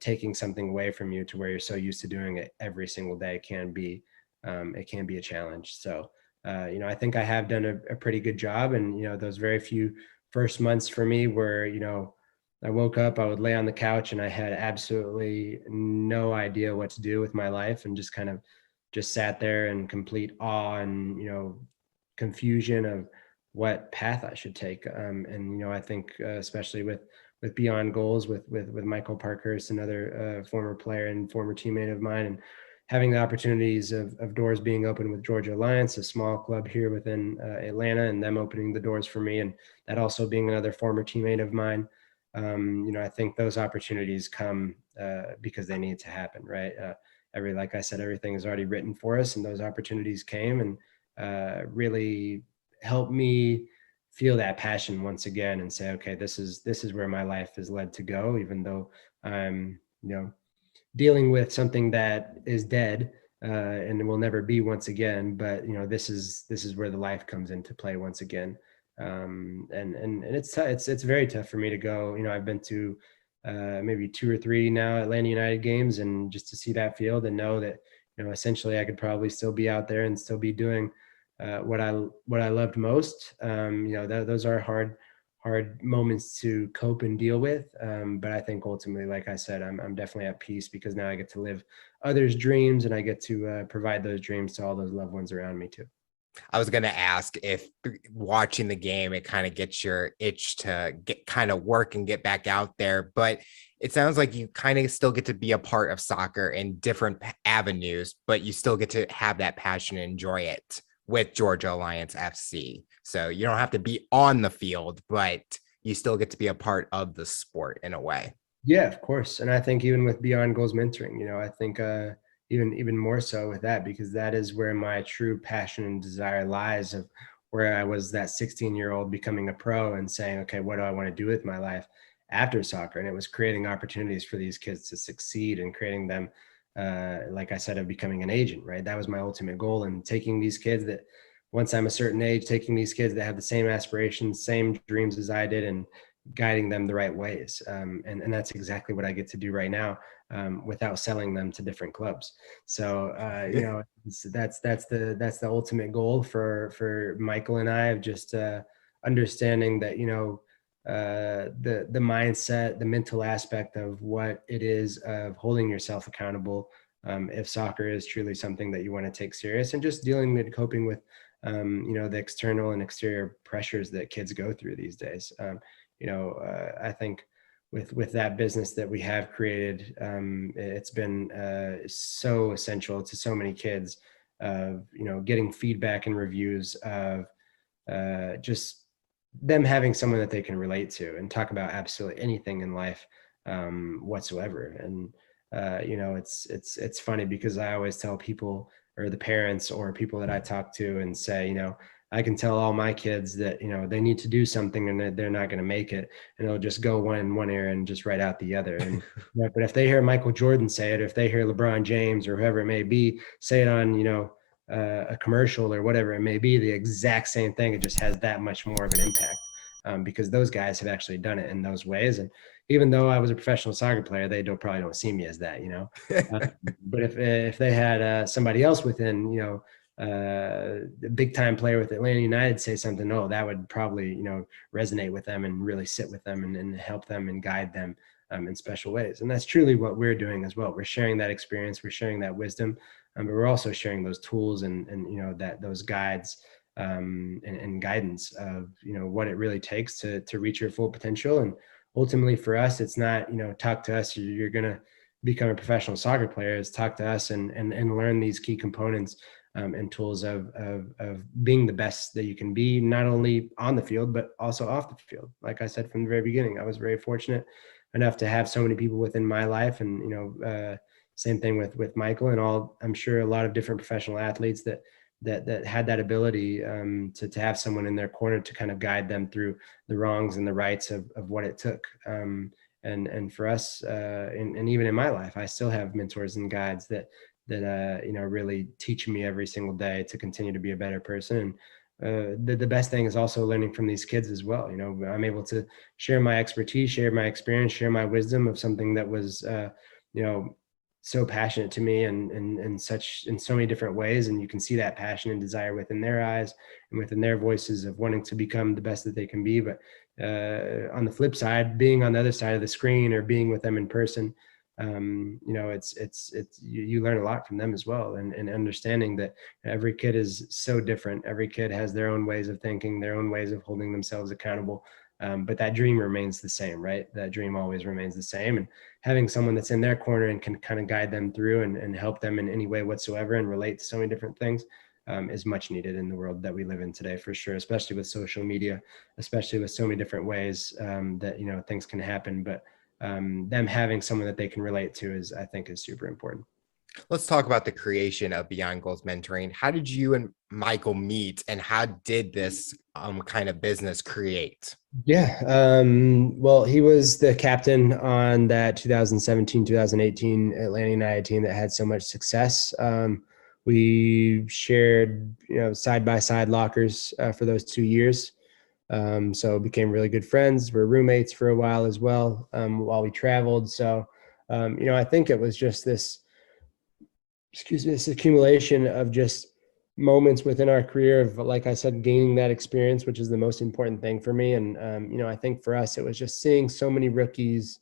taking something away from you to where you're so used to doing it every single day it can be a challenge. So I think I have done a pretty good job, and those very few first months for me were I woke up, I would lay on the couch, and I had absolutely no idea what to do with my life, and just kind of just sat there in complete awe and confusion of what path I should take. And I think especially with Beyond Goals, with Michael Parkhurst, another former player and former teammate of mine, and having the opportunities of doors being open with Georgia Alliance, a small club here within Atlanta, and them opening the doors for me, and that also being another former teammate of mine. I think those opportunities come because they need to happen, right? Like I said, everything is already written for us, and those opportunities came and really helped me feel that passion once again, and say, okay, this is where my life is led to go, even though I'm dealing with something that is dead and will never be once again. But this is where the life comes into play once again. And it's very tough for me to go. I've been to maybe 2 or 3 now Atlanta United games, and just to see that field and know that essentially I could probably still be out there and still be doing what I loved most. Those are hard moments to cope and deal with. But I think ultimately, like I said, I'm definitely at peace, because now I get to live others' dreams, and I get to provide those dreams to all those loved ones around me too. I was going to ask if watching the game, it kind of gets your itch to get kind of work and get back out there. But it sounds like you kind of still get to be a part of soccer in different avenues, but you still get to have that passion and enjoy it with Georgia Alliance FC. So you don't have to be on the field, but you still get to be a part of the sport in a way. Yeah, of course. And I think even with Beyond Goals mentoring, I think even more so with that, because that is where my true passion and desire lies, of where I was that 16-year-old becoming a pro and saying, okay, what do I want to do with my life after soccer? And it was creating opportunities for these kids to succeed and creating them, like I said, of becoming an agent, right? That was my ultimate goal. And taking these kids that, once I'm a certain age, taking these kids that have the same aspirations, same dreams as I did, and guiding them the right ways. And that's exactly what I get to do right now, without selling them to different clubs. So, that's the ultimate goal for Michael and I, of just understanding that, the mindset, the mental aspect of what it is of holding yourself accountable, if soccer is truly something that you want to take serious, and just dealing with coping with, the external and exterior pressures that kids go through these days. I think with that business that we have created, it's been so essential to so many kids, of getting feedback and reviews of, just them having someone that they can relate to and talk about absolutely anything in life, whatsoever. And it's funny, because I always tell people, or the parents or people that I talk to, and say, I can tell all my kids that they need to do something, and that they're not going to make it, and it'll just go one ear and just right out the other. And but if they hear Michael Jordan say it, or if they hear LeBron James or whoever it may be say it on a commercial or whatever it may be, the exact same thing, it just has that much more of an impact, because those guys have actually done it in those ways. And even though I was a professional soccer player, they probably don't see me as that. But if they had somebody else within, a big time player with Atlanta United say something, oh, that would probably resonate with them and really sit with them, and help them and guide them, in special ways. And that's truly what we're doing as well. We're sharing that experience, we're sharing that wisdom, but we're also sharing those tools, and that those guides, and guidance of what it really takes to reach your full potential. And ultimately for us, it's not talk to us, you're gonna become a professional soccer player. Is talk to us and learn these key components, and tools of being the best that you can be, not only on the field but also off the field. Like I said from the very beginning, I was very fortunate enough to have so many people within my life, and same thing with Michael, and all, I'm sure, a lot of different professional athletes that had that ability, to have someone in their corner to kind of guide them through the wrongs and the rights of what it took. And for us, and even in my life, I still have mentors and guides that really teach me every single day to continue to be a better person. The best thing is also learning from these kids as well. I'm able to share my expertise, share my experience, share my wisdom of something that was you know so passionate to me, and such in so many different ways. And you can see that passion and desire within their eyes and within their voices of wanting to become the best that they can be. But on the flip side, being on the other side of the screen or being with them in person, it's you learn a lot from them as well, and understanding that every kid is so different. Every kid has their own ways of thinking, their own ways of holding themselves accountable. But that dream remains the same, right? That dream always remains the same. And having someone that's in their corner and can kind of guide them through, and help them in any way whatsoever, and relate to so many different things, is much needed in the world that we live in today, for sure, especially with social media, especially with so many different ways, that things can happen. But them having someone that they can relate to is, I think, is super important. Let's talk about the creation of Beyond Goals Mentoring. How did you and Michael meet, and how did this kind of business create? Yeah. Well, he was the captain on that 2017-2018 Atlanta United team that had so much success. We shared, side by side lockers for those 2 years. So became really good friends. We're roommates for a while as well, while we traveled. So, I think it was just this accumulation of just moments within our career of, like I said, gaining that experience, which is the most important thing for me. And I think for us, it was just seeing so many rookies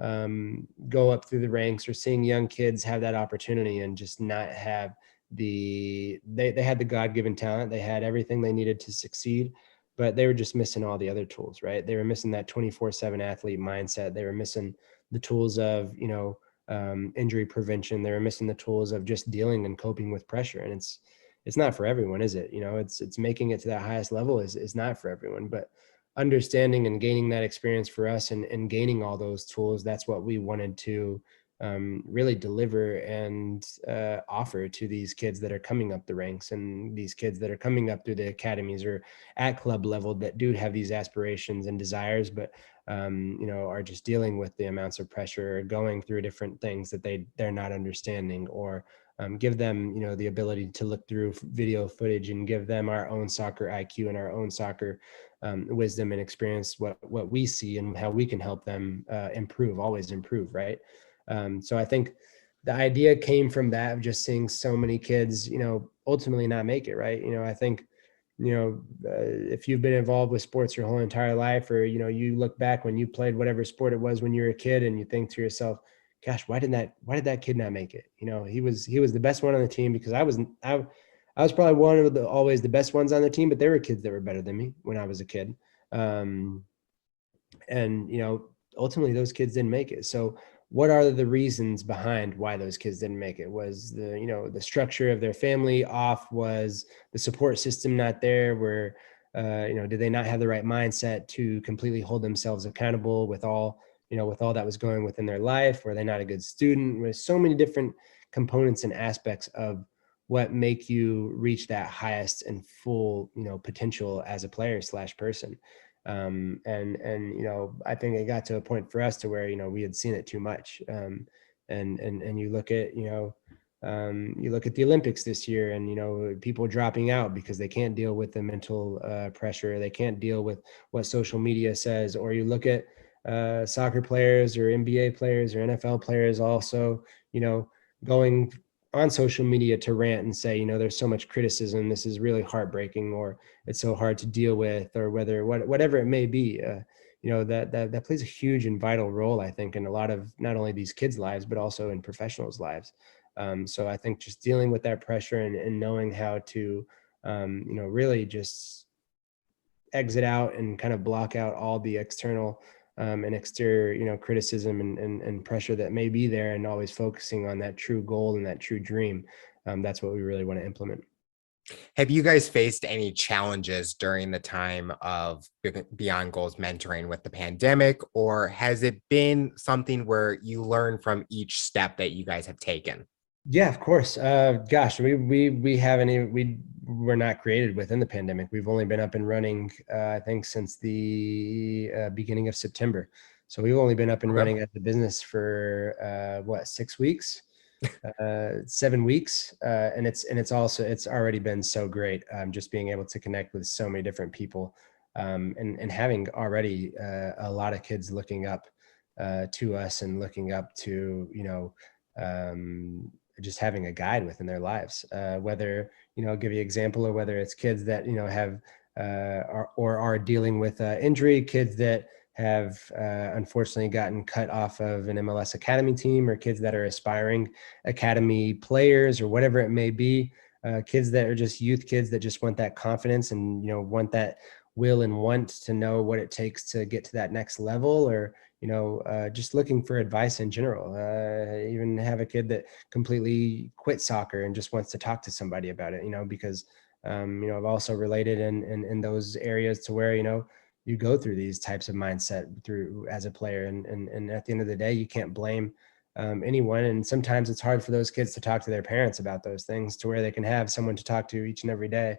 go up through the ranks, or seeing young kids have that opportunity and just not have they had the God-given talent, they had everything they needed to succeed, but they were just missing all the other tools, right? They were missing that 24/7 athlete mindset. They were missing the tools of injury prevention. They were missing the tools of just dealing and coping with pressure. And it's not for everyone, is it? It's making it to that highest level is not for everyone, but understanding and gaining that experience for us, and gaining all those tools, that's what we wanted to really deliver and offer to these kids that are coming up the ranks, and these kids that are coming up through the academies or at club level that do have these aspirations and desires, but are just dealing with the amounts of pressure, or going through different things that they're not understanding, or give them the ability to look through video footage and give them our own soccer IQ and our own soccer wisdom and experience, what we see and how we can help them always improve, right? So I think the idea came from that, of just seeing so many kids ultimately not make it, right? I think if you've been involved with sports your whole entire life, or you look back when you played whatever sport it was when you were a kid, and you think to yourself, gosh, why did that kid not make it? He was the best one on the team, because I was probably one of always the best ones on the team, but there were kids that were better than me when I was a kid. um, and ultimately those kids didn't make it. So what are the reasons behind why those kids didn't make it? Was the structure of their family off? Was the support system not there? Where did they not have the right mindset to completely hold themselves accountable with all that was going within their life? Were they not a good student? There's so many different components and aspects of what make you reach that highest and full potential as a player slash person. And I think it got to a point for us to where we had seen it too much. And you look at the Olympics this year, and people dropping out because they can't deal with the mental pressure, they can't deal with what social media says. Or you look at soccer players or NBA players or NFL players also going on social media to rant and say there's so much criticism, this is really heartbreaking, or it's so hard to deal with, or whatever it may be. That plays a huge and vital role, I think, in a lot of not only these kids' lives but also in professionals' lives. So I think just dealing with that pressure, and knowing how to really just exit out and kind of block out all the external and exterior criticism and pressure that may be there, and always focusing on that true goal and that true dream. That's what we really want to implement. Have you guys faced any challenges during the time of Beyond Goals mentoring with the pandemic, or has it been something where you learn from each step that you guys have taken? Yeah, of course. Gosh, we haven't even, we were not created within the pandemic. We've only been up and running, I think, since the beginning of September. So we've only been up and Okay. running at the business for 6 weeks, 7 weeks, and it's already been so great. Just being able to connect with so many different people, and having already a lot of kids looking up to us, and looking up to um, just having a guide within their lives. Whether I'll give you an example, or whether it's kids that have or are dealing with injury, kids that have unfortunately gotten cut off of an MLS Academy team, or kids that are aspiring academy players, or whatever it may be. Kids that are just youth kids that just want that confidence, and want that will and want to know what it takes to get to that next level, or just looking for advice in general. Even have a kid that completely quit soccer and just wants to talk to somebody about it, because I've also related in those areas to where you go through these types of mindset through as a player, and at the end of the day, you can't blame anyone. And sometimes it's hard for those kids to talk to their parents about those things, to where they can have someone to talk to each and every day,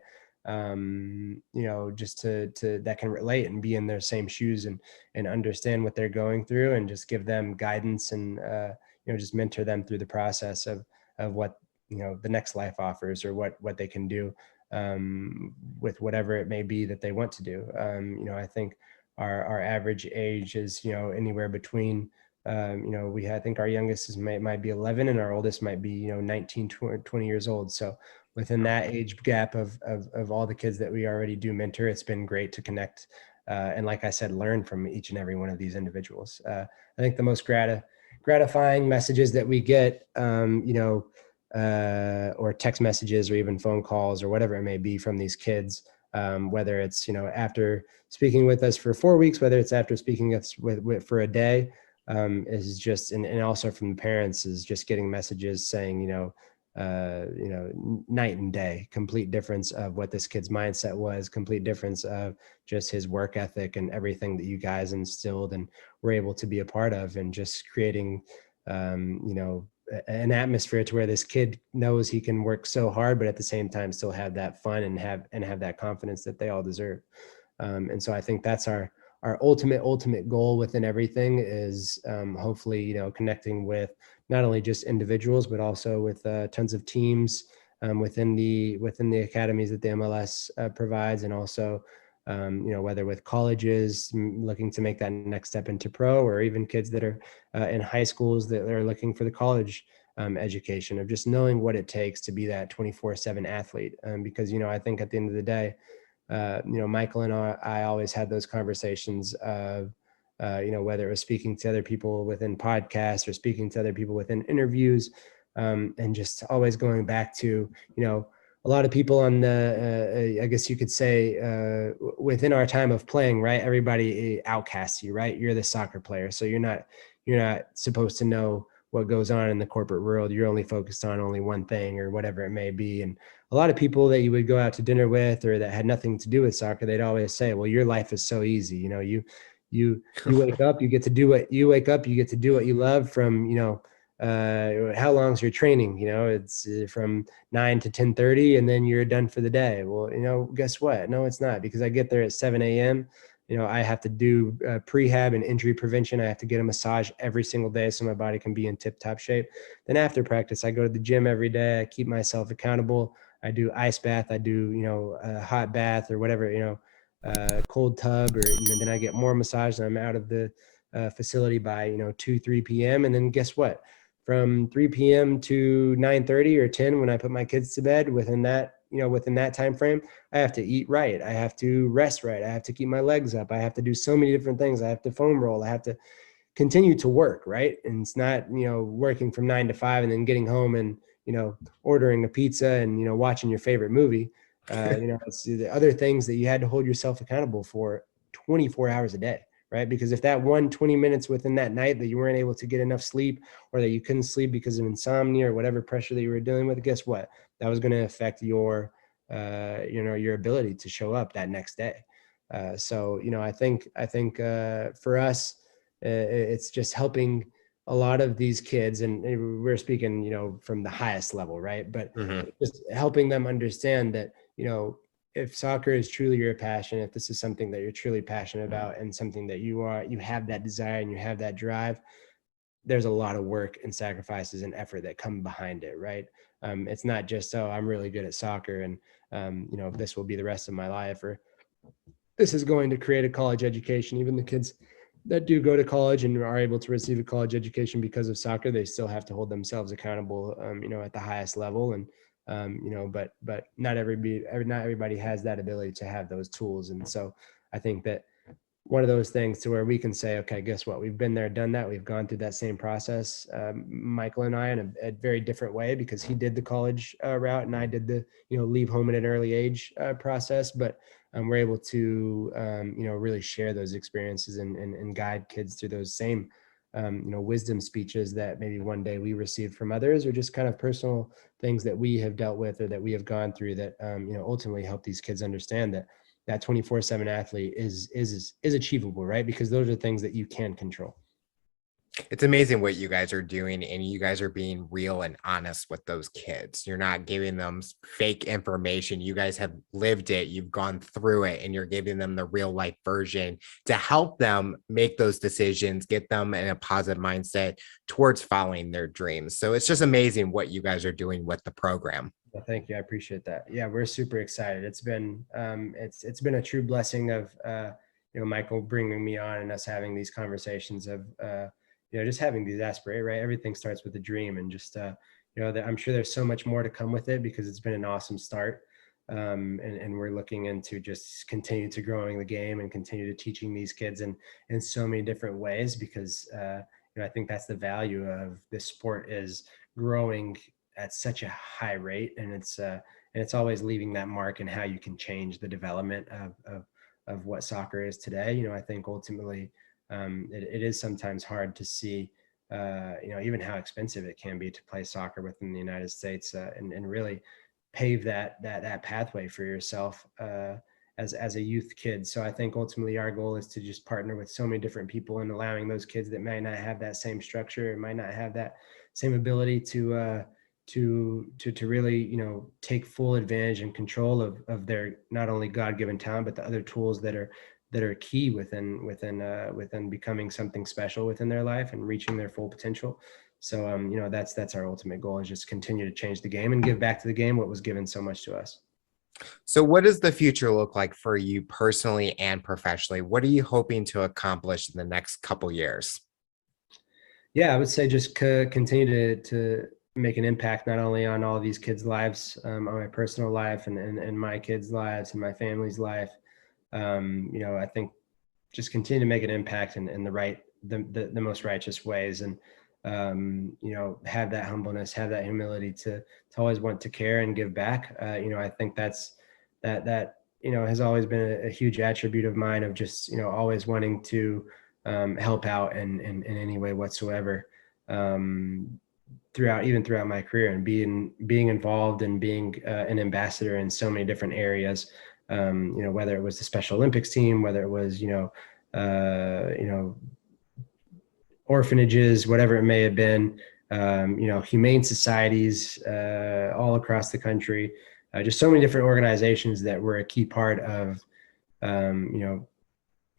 just to that can relate and be in their same shoes, and understand what they're going through, and just give them guidance, and just mentor them through the process of what the next life offers, or what they can do with whatever it may be that they want to do. I think our average age is anywhere between I think our youngest might be 11, and our oldest might be 19 20 years old. So within that age gap of all the kids that we already do mentor, it's been great to connect, and like I said, learn from each and every one of these individuals. I think the most gratifying messages that we get, or text messages, or even phone calls, or whatever it may be, from these kids, whether it's after speaking with us for 4 weeks, whether it's after speaking with for a day, is just, and also from the parents, is just getting messages saying night and day, complete difference of what this kid's mindset was, complete difference of just his work ethic and everything that you guys instilled and were able to be a part of, and just creating, an atmosphere to where this kid knows he can work so hard, but at the same time still have that fun and have that confidence that they all deserve. And so I think that's our ultimate goal within everything is, hopefully, connecting with not only just individuals, but also with tons of teams, within the academies that the MLS provides, and also, whether with colleges looking to make that next step into pro, or even kids that are in high schools that are looking for the college education, of just knowing what it takes to be that 24/7 athlete. Because, I think at the end of the day, Michael and I always had those conversations of, whether it was speaking to other people within podcasts or speaking to other people within interviews, and just always going back to, a lot of people on the, I guess you could say, within our time of playing, right? Everybody outcasts you, right? You're the soccer player, so you're not supposed to know what goes on in the corporate world. You're only focused on only one thing or whatever it may be. And a lot of people that you would go out to dinner with or that had nothing to do with soccer, they'd always say, well, your life is so easy. You wake up, you get to do what you wake up, you get to do what you love from, how long's your training? It's from 9 to 10:30, and then you're done for the day. Well, guess what? No, it's not, because I get there at 7 a.m. I have to do prehab and injury prevention. I have to get a massage every single day so my body can be in tip top shape. Then after practice, I go to the gym every day. I keep myself accountable. I do ice bath. I do, a hot bath or whatever, cold tub, or then I get more massage, and I'm out of the facility by 2 3 p.m. And then guess what? From 3 p.m. to 9:30 or 10, when I put my kids to bed, within that time frame, I have to eat right. I have to rest right. I have to keep my legs up. I have to do so many different things. I have to foam roll. I have to continue to work, right? And it's not, working from 9 to 5 and then getting home and, ordering a pizza and, watching your favorite movie. It's the other things that you had to hold yourself accountable for 24 hours a day, right? Because if that 20 minutes within that night that you weren't able to get enough sleep, or that you couldn't sleep because of insomnia or whatever pressure that you were dealing with, guess what? That was going to affect your ability to show up that next day. So, I think for us, it's just helping a lot of these kids, and we're speaking, from the highest level, right? But Mhm. just helping them understand that, if soccer is truly your passion, if this is something that you're truly passionate about, and something that you have that desire and you have that drive, there's a lot of work and sacrifices and effort that come behind it, right? It's not just, oh, I'm really good at soccer, and this will be the rest of my life, or this is going to create a college education. Even the kids that do go to college and are able to receive a college education because of soccer, they still have to hold themselves accountable, at the highest level. And but not everybody has that ability to have those tools. And so I think that one of those things to where we can say, okay, guess what? We've been there, done that. We've gone through that same process. Michael and I, in a very different way, because he did the college route and I did the, leave home at an early age process. But we're able to, really share those experiences, and guide kids through those same, wisdom speeches that maybe one day we received from others, or just kind of personal things that we have dealt with or that we have gone through that, ultimately help these kids understand that 24/7 athlete is achievable, right? Because those are things that you can control. It's amazing what you guys are doing, and you guys are being real and honest with those kids. You're not giving them fake information. You guys have lived it, you've gone through it, and you're giving them the real life version to help them make those decisions, get them in a positive mindset towards following their dreams. So it's just amazing what you guys are doing with the program. Well, thank you. I appreciate that. Yeah, we're super excited. It's been a true blessing of, Michael bringing me on and us having these conversations of, just having these aspirations, right? Everything starts with a dream, and just, that I'm sure there's so much more to come with it, because it's been an awesome start. And we're looking into just continue to growing the game and continue to teaching these kids in so many different ways, because, I think that's the value of this sport, is growing at such a high rate, and it's always leaving that mark in how you can change the development of what soccer is today. I think ultimately, it is sometimes hard to see, even how expensive it can be to play soccer within the United States, and really pave that pathway for yourself as a youth kid. So I think ultimately our goal is to just partner with so many different people and allowing those kids that might not have that same structure, and might not have that same ability to really take full advantage and control of their not only God-given talent, but the other tools that are key within becoming something special within their life and reaching their full potential. So that's our ultimate goal, is just continue to change the game and give back to the game what was given so much to us. So, what does the future look like for you personally and professionally? What are you hoping to accomplish in the next couple years? Yeah, I would say just continue to make an impact not only on all these kids' lives, on my personal life and my kids' lives and my family's life. I think just continue to make an impact in the most righteous ways, and have that humbleness, have that humility to always want to care and give back. I think that has always been a huge attribute of mine, of just always wanting to help out in any way whatsoever, throughout my career, and being involved and being an ambassador in so many different areas. Whether it was the Special Olympics team, whether it was orphanages, whatever it may have been, humane societies all across the country, just so many different organizations that were a key part of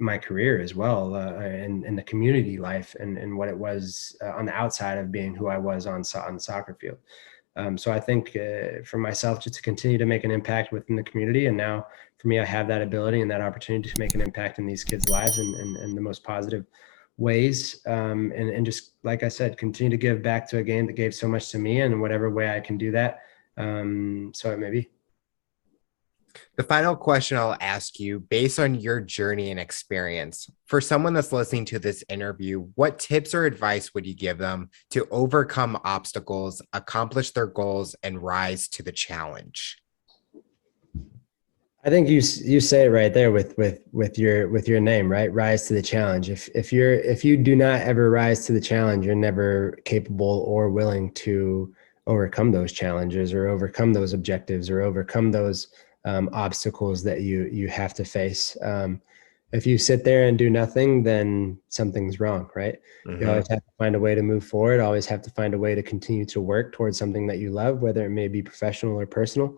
my career as well, and the community life, and what it was on the outside of being who I was on the soccer field. So I think for myself, just to continue to make an impact within the community. And now for me, I have that ability and that opportunity to make an impact in these kids' lives in the most positive ways. And just, like I said, continue to give back to a game that gave so much to me, and in whatever way I can do that. So it may be. The final question I'll ask you, based on your journey and experience, for someone that's listening to this interview, what tips or advice would you give them to overcome obstacles, accomplish their goals, and rise to the challenge? I think you say it right there with your name, right? Rise to the challenge. If you do not ever rise to the challenge, you're never capable or willing to overcome those challenges, or overcome those objectives, or overcome those obstacles that you have to face. If you sit there and do nothing, then something's wrong, right? You Mm-hmm. always have to find a way to move forward. Always have to find a way to continue to work towards something that you love, whether it may be professional or personal,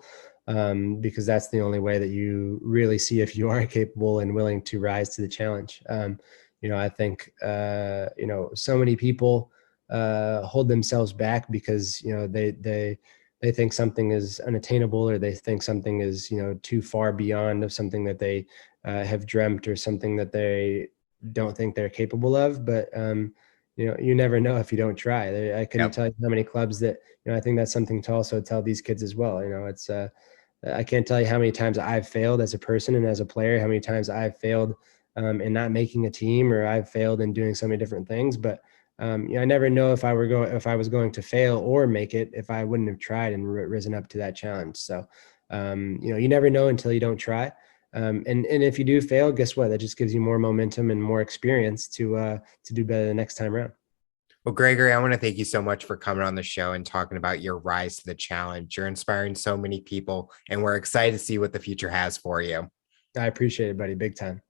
because that's the only way that you really see if you are capable and willing to rise to the challenge. I think so many people hold themselves back because they think something is unattainable, or they think something is too far beyond of something that they have dreamt, or something that they don't think they're capable of. But you never know if you don't try. I couldn't Yep. tell you how many clubs that I think that's something to also tell these kids as well. It's I can't tell you how many times I've failed as a person and as a player, how many times I've failed in not making a team, or I've failed in doing so many different things. But I never know if I was going to fail or make it if I wouldn't have tried and risen up to that challenge. So you never know until you don't try. And if you do fail, guess what? That just gives you more momentum and more experience to do better the next time around. Well, Gregory, I want to thank you so much for coming on the show and talking about your rise to the challenge. You're inspiring so many people, and we're excited to see what the future has for you. I appreciate it, buddy. Big time.